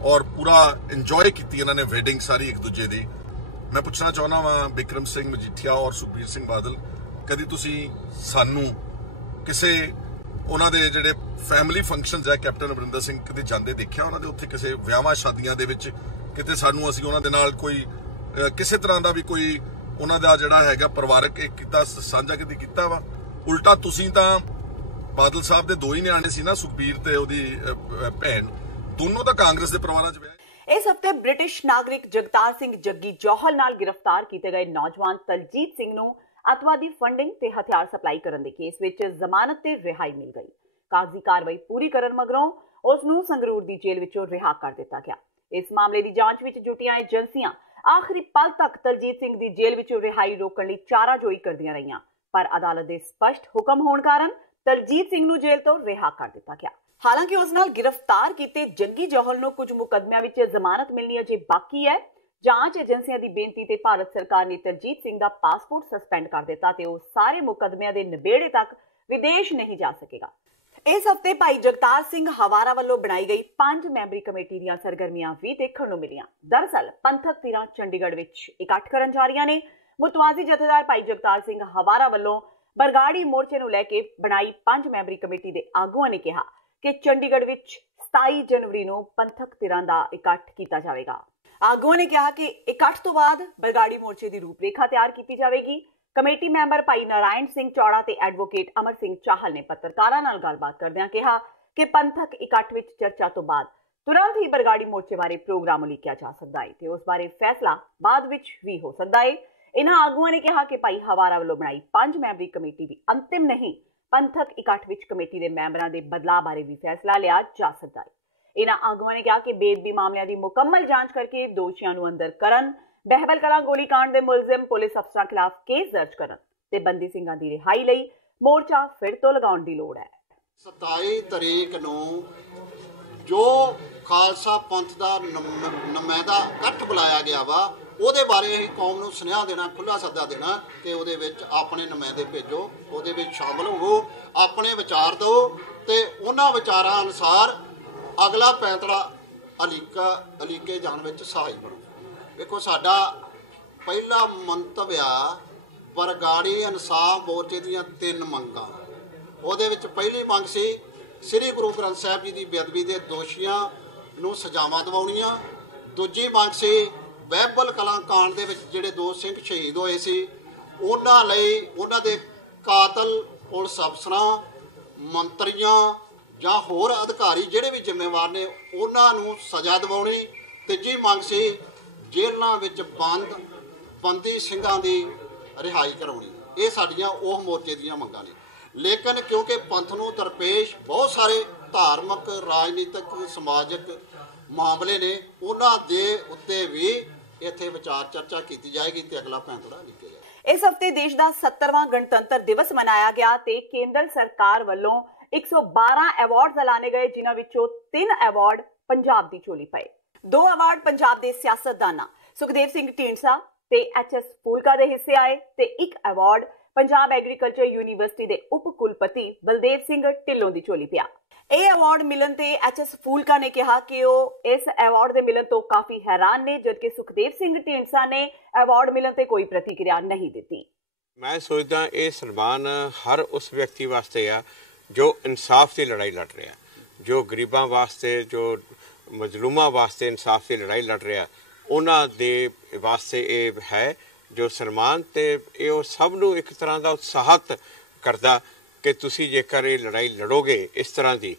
ਔਰ ਪੂਰਾ ਇੰਜੋਏ ਕੀਤੀ ਇਹਨਾਂ ਨੇ ਵੈਡਿੰਗ ਸਾਰੀ ਇੱਕ ਦੂਜੇ ਦੀ। ਮੈਂ ਪੁੱਛਣਾ ਚਾਹੁੰਦਾ ਵਾਂ ਬਿਕਰਮ ਸਿੰਘ ਮਜੀਠੀਆ ਔਰ ਸੁਖਬੀਰ ਸਿੰਘ ਬਾਦਲ, ਕਦੀ ਤੁਸੀਂ ਸਾਨੂੰ ਕਿਸੇ ਉਹਨਾਂ ਦੇ ਜਿਹੜੇ ਫੈਮਿਲੀ ਫੰਕਸ਼ਨਸ ਹੈ ਕੈਪਟਨ ਅਮਰਿੰਦਰ ਸਿੰਘ ਕਦੇ ਜਾਂਦੇ ਦੇਖਿਆ ਉਹਨਾਂ ਦੇ ਉੱਥੇ, ਕਿਸੇ ਵਿਆਹਾਂ ਸ਼ਾਦੀਆਂ ਦੇ ਵਿੱਚ ਕਿਤੇ ਸਾਨੂੰ ਅਸੀਂ ਉਹਨਾਂ ਦੇ ਨਾਲ ਕੋਈ ਕਿਸੇ ਤਰ੍ਹਾਂ ਦਾ ਵੀ ਕੋਈ ਉਹਨਾਂ ਦਾ ਜਿਹੜਾ ਹੈਗਾ ਪਰਿਵਾਰਕ ਇੱਕ ਕੀਤਾ ਸਾਂਝਾ ਕਦੀ ਕੀਤਾ ਵਾ? ਉਲਟਾ ਤੁਸੀਂ ਤਾਂ ਬਾਦਲ ਸਾਹਿਬ ਦੇ ਦੋ ਹੀ ਨਿਆਣੇ ਸੀ ਨਾ, ਸੁਖਬੀਰ ਤੇ ਉਹਦੀ ਭੈਣ, ਦੋਨੋਂ ਤਾਂ ਕਾਂਗਰਸ ਦੇ ਪਰਿਵਾਰਾਂ 'ਚ ਵਿਆਹੇ। ਇਸ ਹਫਤੇ ਬ੍ਰਿਟਿਸ਼ ਨਾਗਰਿਕ ਜਗਤਾਰ ਸਿੰਘ ਜੱਗੀ ਜੌਹਲ ਨਾਲ ਗ੍ਰਿਫਤਾਰ ਕੀਤੇ ਗਏ ਨੌਜਵਾਨ ਤਲਜੀਤ ਸਿੰਘ ਨੂੰ ਅੱਤਵਾਦੀ ਫੰਡਿੰਗ ਤੇ ਹਥਿਆਰ ਸਪਲਾਈ ਕਰਨ ਦੇ ਕੇਸ ਵਿੱਚ ਜ਼ਮਾਨਤ ਤੇ ਰਿਹਾਈ ਮਿਲ ਗਈ। ਕਾਗਜ਼ੀ ਕਾਰਵਾਈ ਪੂਰੀ ਕਰਨ ਮਗਰੋਂ ਉਸ ਨੂੰ ਸੰਗਰੂਰ ਦੀ ਜੇਲ੍ਹ ਵਿੱਚੋਂ ਰਿਹਾ ਕਰ ਦਿੱਤਾ ਗਿਆ। ਇਸ ਮਾਮਲੇ ਦੀ ਜਾਂਚ ਵਿੱਚ ਜੁਟੀਆਂ ਏਜੰਸੀਆਂ ਆਖਰੀ ਪਲ ਤੱਕ ਤਲਜੀਤ ਸਿੰਘ ਦੀ ਜੇਲ੍ਹ ਵਿੱਚੋਂ ਰਿਹਾਈ ਰੋਕਣ ਲਈ ਚਾਰਾਜੋਈ ਕਰਦੀਆਂ ਰਹੀਆਂ, ਪਰ ਅਦਾਲਤ ਦੇ ਸਪਸ਼ਟ ਹੁਕਮ ਹੋਣ ਕਾਰਨ ਤਲਜੀਤ ਸਿੰਘ ਨੂੰ ਜੇਲ੍ਹ ਤੋਂ ਰਿਹਾ ਕਰ ਦਿੱਤਾ ਗਿਆ। ਹਾਲਾਂਕਿ ਉਸ ਨਾਲ ਗ੍ਰਿਫਤਾਰ ਕੀਤੇ ਜੰਗੀ ਜੌਹਲ ਨੂੰ ਕੁਝ ਮੁਕੱਦਮਿਆਂ ਵਿੱਚ ਜ਼ਮਾਨਤ ਮਿਲਣੀ ਅਜੇ ਬਾਕੀ ਹੈ। ਜਾਂਚ ਏਜੰਸੀਆਂ ਦੀ ਬੇਨਤੀ ਤੇ ਭਾਰਤ ਸਰਕਾਰ ਨੇ ਤਰਜੀਤ ਸਿੰਘ ਦਾ ਪਾਸਪੋਰਟ ਸਸਪੈਂਡ ਕਰ ਦਿੱਤਾ ਤੇ ਉਹ ਸਾਰੇ ਮੁਕੱਦਮਿਆਂ ਦੇ ਨਿਬੇੜੇ ਤੱਕ ਵਿਦੇਸ਼ ਨਹੀਂ ਜਾ ਸਕੇਗਾ। ਇਸ ਹਫਤੇ ਭਾਈ ਜਗਤਾਰ ਸਿੰਘ ਹਵਾਰਾ ਵੱਲੋਂ ਬਣਾਈ ਗਈ 5 ਮੈਂਬਰੀ ਕਮੇਟੀ ਦੀਆਂ ਸਰਗਰਮੀਆਂ ਵੀ ਦੇਖਣ ਨੂੰ ਮਿਲੀਆਂ। ਦਰਅਸਲ ਪੰਥਕ ਧਿਰਾਂ ਚੰਡੀਗੜ੍ਹ ਵਿੱਚ ਇਕੱਠ ਕਰਨ ਜਾ ਰਹੀਆਂ ਨੇ। ਮੁਤਵਾਜ਼ੀ ਜਥੇਦਾਰ ਭਾਈ ਜਗਤਾਰ ਸਿੰਘ ਹਵਾਰਾ ਵੱਲੋਂ ਬਰਗਾੜੀ ਮੋਰਚੇ ਨੂੰ ਲੈ ਕੇ ਬਣਾਈ 5 ਮੈਂਬਰੀ ਕਮੇਟੀ ਦੇ ਆਗੂਆਂ ਨੇ ਕਿਹਾ ਕਿ ਚੰਡੀਗੜ੍ਹ ਵਿੱਚ 27 ਜਨਵਰੀ ਨੂੰ ਪੰਥਕ ਧਿਰਾਂ ਦਾ ਇਕੱਠ ਕੀਤਾ ਜਾਵੇਗਾ। ਆਗੂਆਂ ਨੇ ਕਿਹਾ ਕਿ ਇਕੱਠ ਤੋਂ ਬਾਅਦ ਬਰਗਾੜੀ ਮੋਰਚੇ ਦੀ ਰੂਪਰੇਖਾ ਤਿਆਰ ਕੀਤੀ ਜਾਵੇਗੀ। ਕਮੇਟੀ ਮੈਂਬਰ ਭਾਈ ਨਾਰਾਇਣ ਸਿੰਘ ਚੌੜਾ ਤੇ ਐਡਵੋਕੇਟ ਅਮਰ ਸਿੰਘ ਚਾਹਲ ਨੇ ਪੱਤਰਕਾਰਾਂ ਨਾਲ ਗੱਲਬਾਤ ਕਰਦਿਆਂ ਕਿਹਾ ਕਿ ਪੰਥਕ ਇਕੱਠ ਵਿੱਚ ਚਰਚਾ ਤੋਂ ਬਾਅਦ ਤੁਰੰਤ ਹੀ ਬਰਗਾੜੀ ਮੋਰਚੇ ਬਾਰੇ ਪ੍ਰੋਗਰਾਮ ਉਲੀਕਿਆ ਜਾ ਸਕਦਾ ਹੈ ਤੇ ਉਸ ਬਾਰੇ ਫੈਸਲਾ ਬਾਅਦ ਵਿੱਚ ਵੀ ਹੋ ਸਕਦਾ ਹੈ। ਇਹਨਾਂ ਆਗੂਆਂ ਨੇ ਕਿਹਾ ਕਿ ਭਾਈ ਹਵਾਰਾ ਵੱਲੋਂ ਬਣਾਈ 5 ਮੈਂਬਰੀ ਕਮੇਟੀ ਵੀ ਅੰਤਿਮ ਨਹੀਂ। ਪੰਥਕ ਇਕੱਠ ਵਿੱਚ ਕਮੇਟੀ ਦੇ ਮੈਂਬਰਾਂ ਦੇ ਬਦਲਾਅ ਬਾਰੇ ਵੀ ਫੈਸਲਾ ਲਿਆ ਜਾ ਸਕਦਾ ਹੈ। ਇਹਨਾਂ ਆਗੂਆਂ ਨੇ ਕਿਹਾ ਕਿ ਬੇਅਦਬੀ ਮਾਮਲਿਆਂ ਦੀ ਮੁਕੰਮਲ ਜਾਂਚ ਕਰਕੇ ਦੋਸ਼ੀਆਂ ਨੂੰ ਅੰਦਰ ਕਰਨ, ਬਹਿਬਲ ਕਲਾਂ ਗੋਲੀकांड ਦੇ ਮੁਲਜ਼ਮ ਪੁਲਿਸ ਅਫਸਰਾਂ ਖਿਲਾਫ ਕੇਸ ਦਰਜ ਕਰਨ ਤੇ ਬੰਦੀ ਸਿੰਘਾਂ ਦੀ ਰਿਹਾਈ ਲਈ ਮੋਰਚਾ ਫਿਰ ਤੋਂ ਲਗਾਉਣ ਦੀ ਲੋੜ ਹੈ। 27 ਤਰੀਕ ਨੂੰ ਜੋ ਖਾਲਸਾ ਪੰਥ ਦਾ ਨੁਮਾਇੰਦਾ ਇਕੱਠ ਬੁਲਾਇਆ ਗਿਆ ਵਾ, ਉਹਦੇ ਬਾਰੇ ਅਸੀਂ ਕੌਮ ਨੂੰ ਸੁਨੇਹਾ ਦੇਣਾ, ਖੁੱਲ੍ਹਾ ਸੱਦਾ ਦੇਣਾ ਕਿ ਉਹਦੇ ਵਿੱਚ ਆਪਣੇ ਨੁਮਾਇੰਦੇ ਭੇਜੋ, ਉਹਦੇ ਵਿੱਚ ਸ਼ਾਮਲ ਹੋਵੋ, ਆਪਣੇ ਵਿਚਾਰ ਦਿਓ ਤੇ ਉਹਨਾਂ ਵਿਚਾਰਾਂ ਅਨੁਸਾਰ ਅਗਲਾ ਫੈਸਲਾ ਅਲੀਕੇ ਜਾਣ ਵਿੱਚ ਸਹਾਈ ਬਣੋ। ਵੇਖੋ, ਸਾਡਾ ਪਹਿਲਾ ਮੰਤਵ ਆ ਬਰਗਾੜੀ ਇਨਸਾਫ ਮੋਰਚੇ ਦੀਆਂ 3 ਮੰਗਾਂ। ਉਹਦੇ ਵਿੱਚ ਪਹਿਲੀ ਮੰਗ ਸੀ ਸ੍ਰੀ ਗੁਰੂ ਗ੍ਰੰਥ ਸਾਹਿਬ ਜੀ ਦੀ ਬੇਅਦਬੀ ਦੇ ਦੋਸ਼ੀਆਂ ਨੂੰ ਸਜ਼ਾਵਾਂ ਦਿਵਾਉਣੀਆਂ। ਦੂਜੀ ਮੰਗ ਸੀ ਬਹਿਬਲ ਕਲਾਂ ਕਾਂਡ ਦੇ ਵਿੱਚ ਜਿਹੜੇ 2 ਸਿੰਘ ਸ਼ਹੀਦ ਹੋਏ ਸੀ ਉਹਨਾਂ ਲਈ ਉਹਨਾਂ ਦੇ ਕਾਤਲ ਪੁਲਿਸ ਅਫਸਰਾਂ, ਮੰਤਰੀਆਂ ਜਾਂ ਹੋਰ ਅਧਿਕਾਰੀ ਜਿਹੜੇ ਵੀ ਜ਼ਿੰਮੇਵਾਰ ਨੇ ਉਹਨਾਂ ਨੂੰ ਸਜ਼ਾ ਦਿਵਾਉਣੀ। ਤੀਜੀ ਮੰਗ ਸੀ ਜੇਲ੍ਹਾਂ ਵਿੱਚ ਬੰਦੀ ਸਿੰਘਾਂ ਦੀ ਰਿਹਾਈ ਕਰਾਉਣੀ। ਇਹ ਸਾਡੀਆਂ ਉਹ ਮੋਰਚੇ ਦੀਆਂ ਮੰਗਾਂ ਨੇ। ਲੇਕਿਨ ਕਿਉਂਕਿ ਪੰਥ ਨੂੰ ਦਰਪੇਸ਼ ਬਹੁਤ ਸਾਰੇ ਧਾਰਮਿਕ, ਰਾਜਨੀਤਿਕ, ਸਮਾਜਿਕ ਮਾਮਲੇ ਨੇ, ਉਹਨਾਂ ਦੇ ਉੱਤੇ ਵੀ ਇੱਥੇ ਵਿਚਾਰ ਚਰਚਾ ਕੀਤੀ ਜਾਏਗੀ ਤੇ ਅਗਲਾ ਫੈਸਲਾ ਲਿਖਿਆ ਜਾਏਗਾ। ਇਸ ਹਫਤੇ ਦੇਸ਼ ਦਾ 70ਵਾਂ ਗਣਤੰਤਰ ਦਿਵਸ ਮਨਾਇਆ ਗਿਆ ਤੇ ਕੇਂਦਰ ਸਰਕਾਰ ਵੱਲੋਂ 112 ਅਵਾਰਡ ਐਲਾਨੇ ਗਏ, ਜਿਨ੍ਹਾਂ ਵਿੱਚੋਂ 3 ਅਵਾਰਡ ਪੰਜਾਬ ਦੀ ਝੋਲੀ ਪਏ। 2 ਅਵਾਰਡ ਪੰਜਾਬ ਦੇ ਸਿਆਸਤਦਾਨਾਂ ਸੁਖਦੇਵ ਸਿੰਘ ਢੀਂਡਸਾ ਤੇ HS ਫੂਲਕਾ ਦੇ ਹਿੱਸੇ ਆਏ ਤੇ 1 ਅਵਾਰਡ ਪੰਜਾਬ ਐਗਰੀਕਲਚਰ ਯੂਨੀਵਰਸਿਟੀ ਦੇ ਉਪ ਕੁਲਪਤੀ ਬਲਦੇਵ ਸਿੰਘ ਢਿੱਲੋਂ ਦੀ ਝੋਲੀ ਪਿਆ। ਇਹ ਅਵਾਰਡ ਮਿਲਣ ਤੇ HS ਫੂਲਕਾ ਨੇ ਕਿਹਾ ਕਿ ਉਹ ਇਸ ਅਵਾਰਡ ਦੇ ਮਿਲਣ ਤੋਂ ਕਾਫੀ ਹੈਰਾਨ ਨੇ, ਜਦਕਿ ਸੁਖਦੇਵ ਸਿੰਘ ਢੀਂਡਸਾ ਨੇ ਅਵਾਰਡ ਮਿਲਣ ਤੇ ਕੋਈ ਪ੍ਰਤੀਕਿਰਿਆ ਨਹੀਂ ਦਿੱਤੀ। ਮੈਂ ਸੋਚਦਾ ਇਹ ਸਨਮਾਨ ਹਰ ਉਸ ਵਿਅਕਤੀ ਵਾਸਤੇ ਆ ਜੋ ਇਨਸਾਫ ਦੀ ਲੜਾਈ ਲੜ ਰਿਹਾ, ਜੋ ਗਰੀਬਾਂ ਵਾਸਤੇ, ਜੋ ਮਜ਼ਲੂਮਾਂ ਵਾਸਤੇ ਇਨਸਾਫ ਦੀ ਲੜਾਈ ਲੜ ਰਿਹਾ, ਉਹਨਾਂ ਦੇ ਵਾਸਤੇ ਇਹ ਹੈ ਜੋ ਸਨਮਾਨ। ਤੇ ਇਹ ਉਹ ਸਭ ਨੂੰ ਇੱਕ ਤਰ੍ਹਾਂ ਦਾ ਉਤਸ਼ਾਹਿਤ ਕਰਦਾ ਕਿ ਤੁਸੀਂ ਜੇਕਰ ਇਹ ਲੜਾਈ ਲੜੋਗੇ ਇਸ ਤਰ੍ਹਾਂ ਦੀ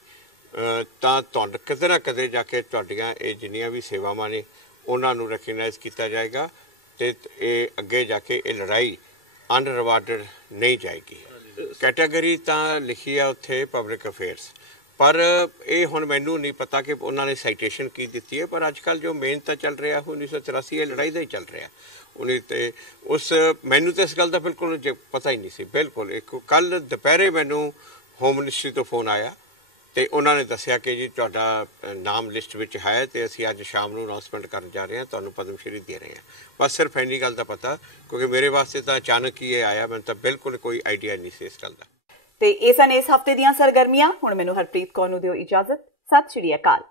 ਤਾਂ ਤੁਹਾਨੂੰ ਕਿਤੇ ਨਾ ਕਿਤੇ ਜਾ ਕੇ ਤੁਹਾਡੀਆਂ ਇਹ ਜਿੰਨੀਆਂ ਵੀ ਸੇਵਾਵਾਂ ਨੇ ਉਹਨਾਂ ਨੂੰ ਰੈਕਗਨਾਈਜ਼ ਕੀਤਾ ਜਾਏਗਾ ਤੇ ਇਹ ਅੱਗੇ ਜਾ ਕੇ ਇਹ ਲੜਾਈ ਅਨਰਿਵਾਰਡਡ ਨਹੀਂ ਜਾਏਗੀ। ਕੈਟਾਗਰੀ ਤਾਂ ਲਿਖੀ ਆ ਉੱਥੇ ਪਬਲਿਕ ਅਫੇਅਰਸ, ਪਰ ਇਹ ਹੁਣ ਮੈਨੂੰ ਨਹੀਂ ਪਤਾ ਕਿ ਉਹਨਾਂ ਨੇ ਸਾਈਟੇਸ਼ਨ ਕੀ ਦਿੱਤੀ ਹੈ। ਪਰ ਅੱਜ ਕੱਲ੍ਹ ਜੋ ਮੇਨ ਤਾਂ ਚੱਲ ਰਿਹਾ 1984 ਇਹ ਲੜਾਈ ਦਾ ਹੀ ਚੱਲ ਰਿਹਾ। ਮੈਨੂੰ ਤਾਂ ਇਸ ਗੱਲ ਦਾ ਬਿਲਕੁਲ ਪਤਾ ਹੀ ਨਹੀਂ ਸੀ। ਬਿਲਕੁਲ ਕੱਲ੍ਹ ਦੁਪਹਿਰੇ ਮੈਨੂੰ ਹੋਮ ਮਿਨਿਸਟਰੀ ਤੋਂ ਫੋਨ ਆਇਆ ਤੇ ਉਹਨਾਂ ਨੇ ਦੱਸਿਆ ਕਿ ਜੀ ਤੁਹਾਡਾ ਨਾਮ ਲਿਸਟ ਵਿੱਚ ਹੈ ਤੇ ਅਸੀਂ ਅੱਜ ਸ਼ਾਮ ਨੂੰ ਅਨਾਉਂਸਮੈਂਟ ਕਰਨ ਜਾ ਰਹੇ ਹਾਂ, ਤੁਹਾਨੂੰ ਪਦਮ ਸ਼੍ਰੀ ਦੇ ਰਹੇ ਹਾਂ। ਬਸ ਸਿਰਫ ਇੰਨੀ ਗੱਲ ਦਾ ਪਤਾ, ਕਿਉਂਕਿ ਮੇਰੇ ਵਾਸਤੇ ਤਾਂ ਅਚਾਨਕ ਹੀ ਇਹ ਆਇਆ, ਮੈਨੂੰ ਤਾਂ ਬਿਲਕੁਲ ਕੋਈ ਆਈਡੀਆ ਨਹੀਂ ਸੀ ਇਸ ਗੱਲ ਦਾ। ਤੇ ਇਹ ਸਨ ਇਸ ਹਫਤੇ ਦੀਆਂ ਸਰਗਰਮੀਆਂ। ਹੁਣ ਮੈਨੂੰ ਹਰਪ੍ਰੀਤ ਕੌਰ ਨੂੰ ਦਿਓ ਇਜਾਜ਼ਤ। ਸਤਿ ਸ਼੍ਰੀ ਅਕਾਲ।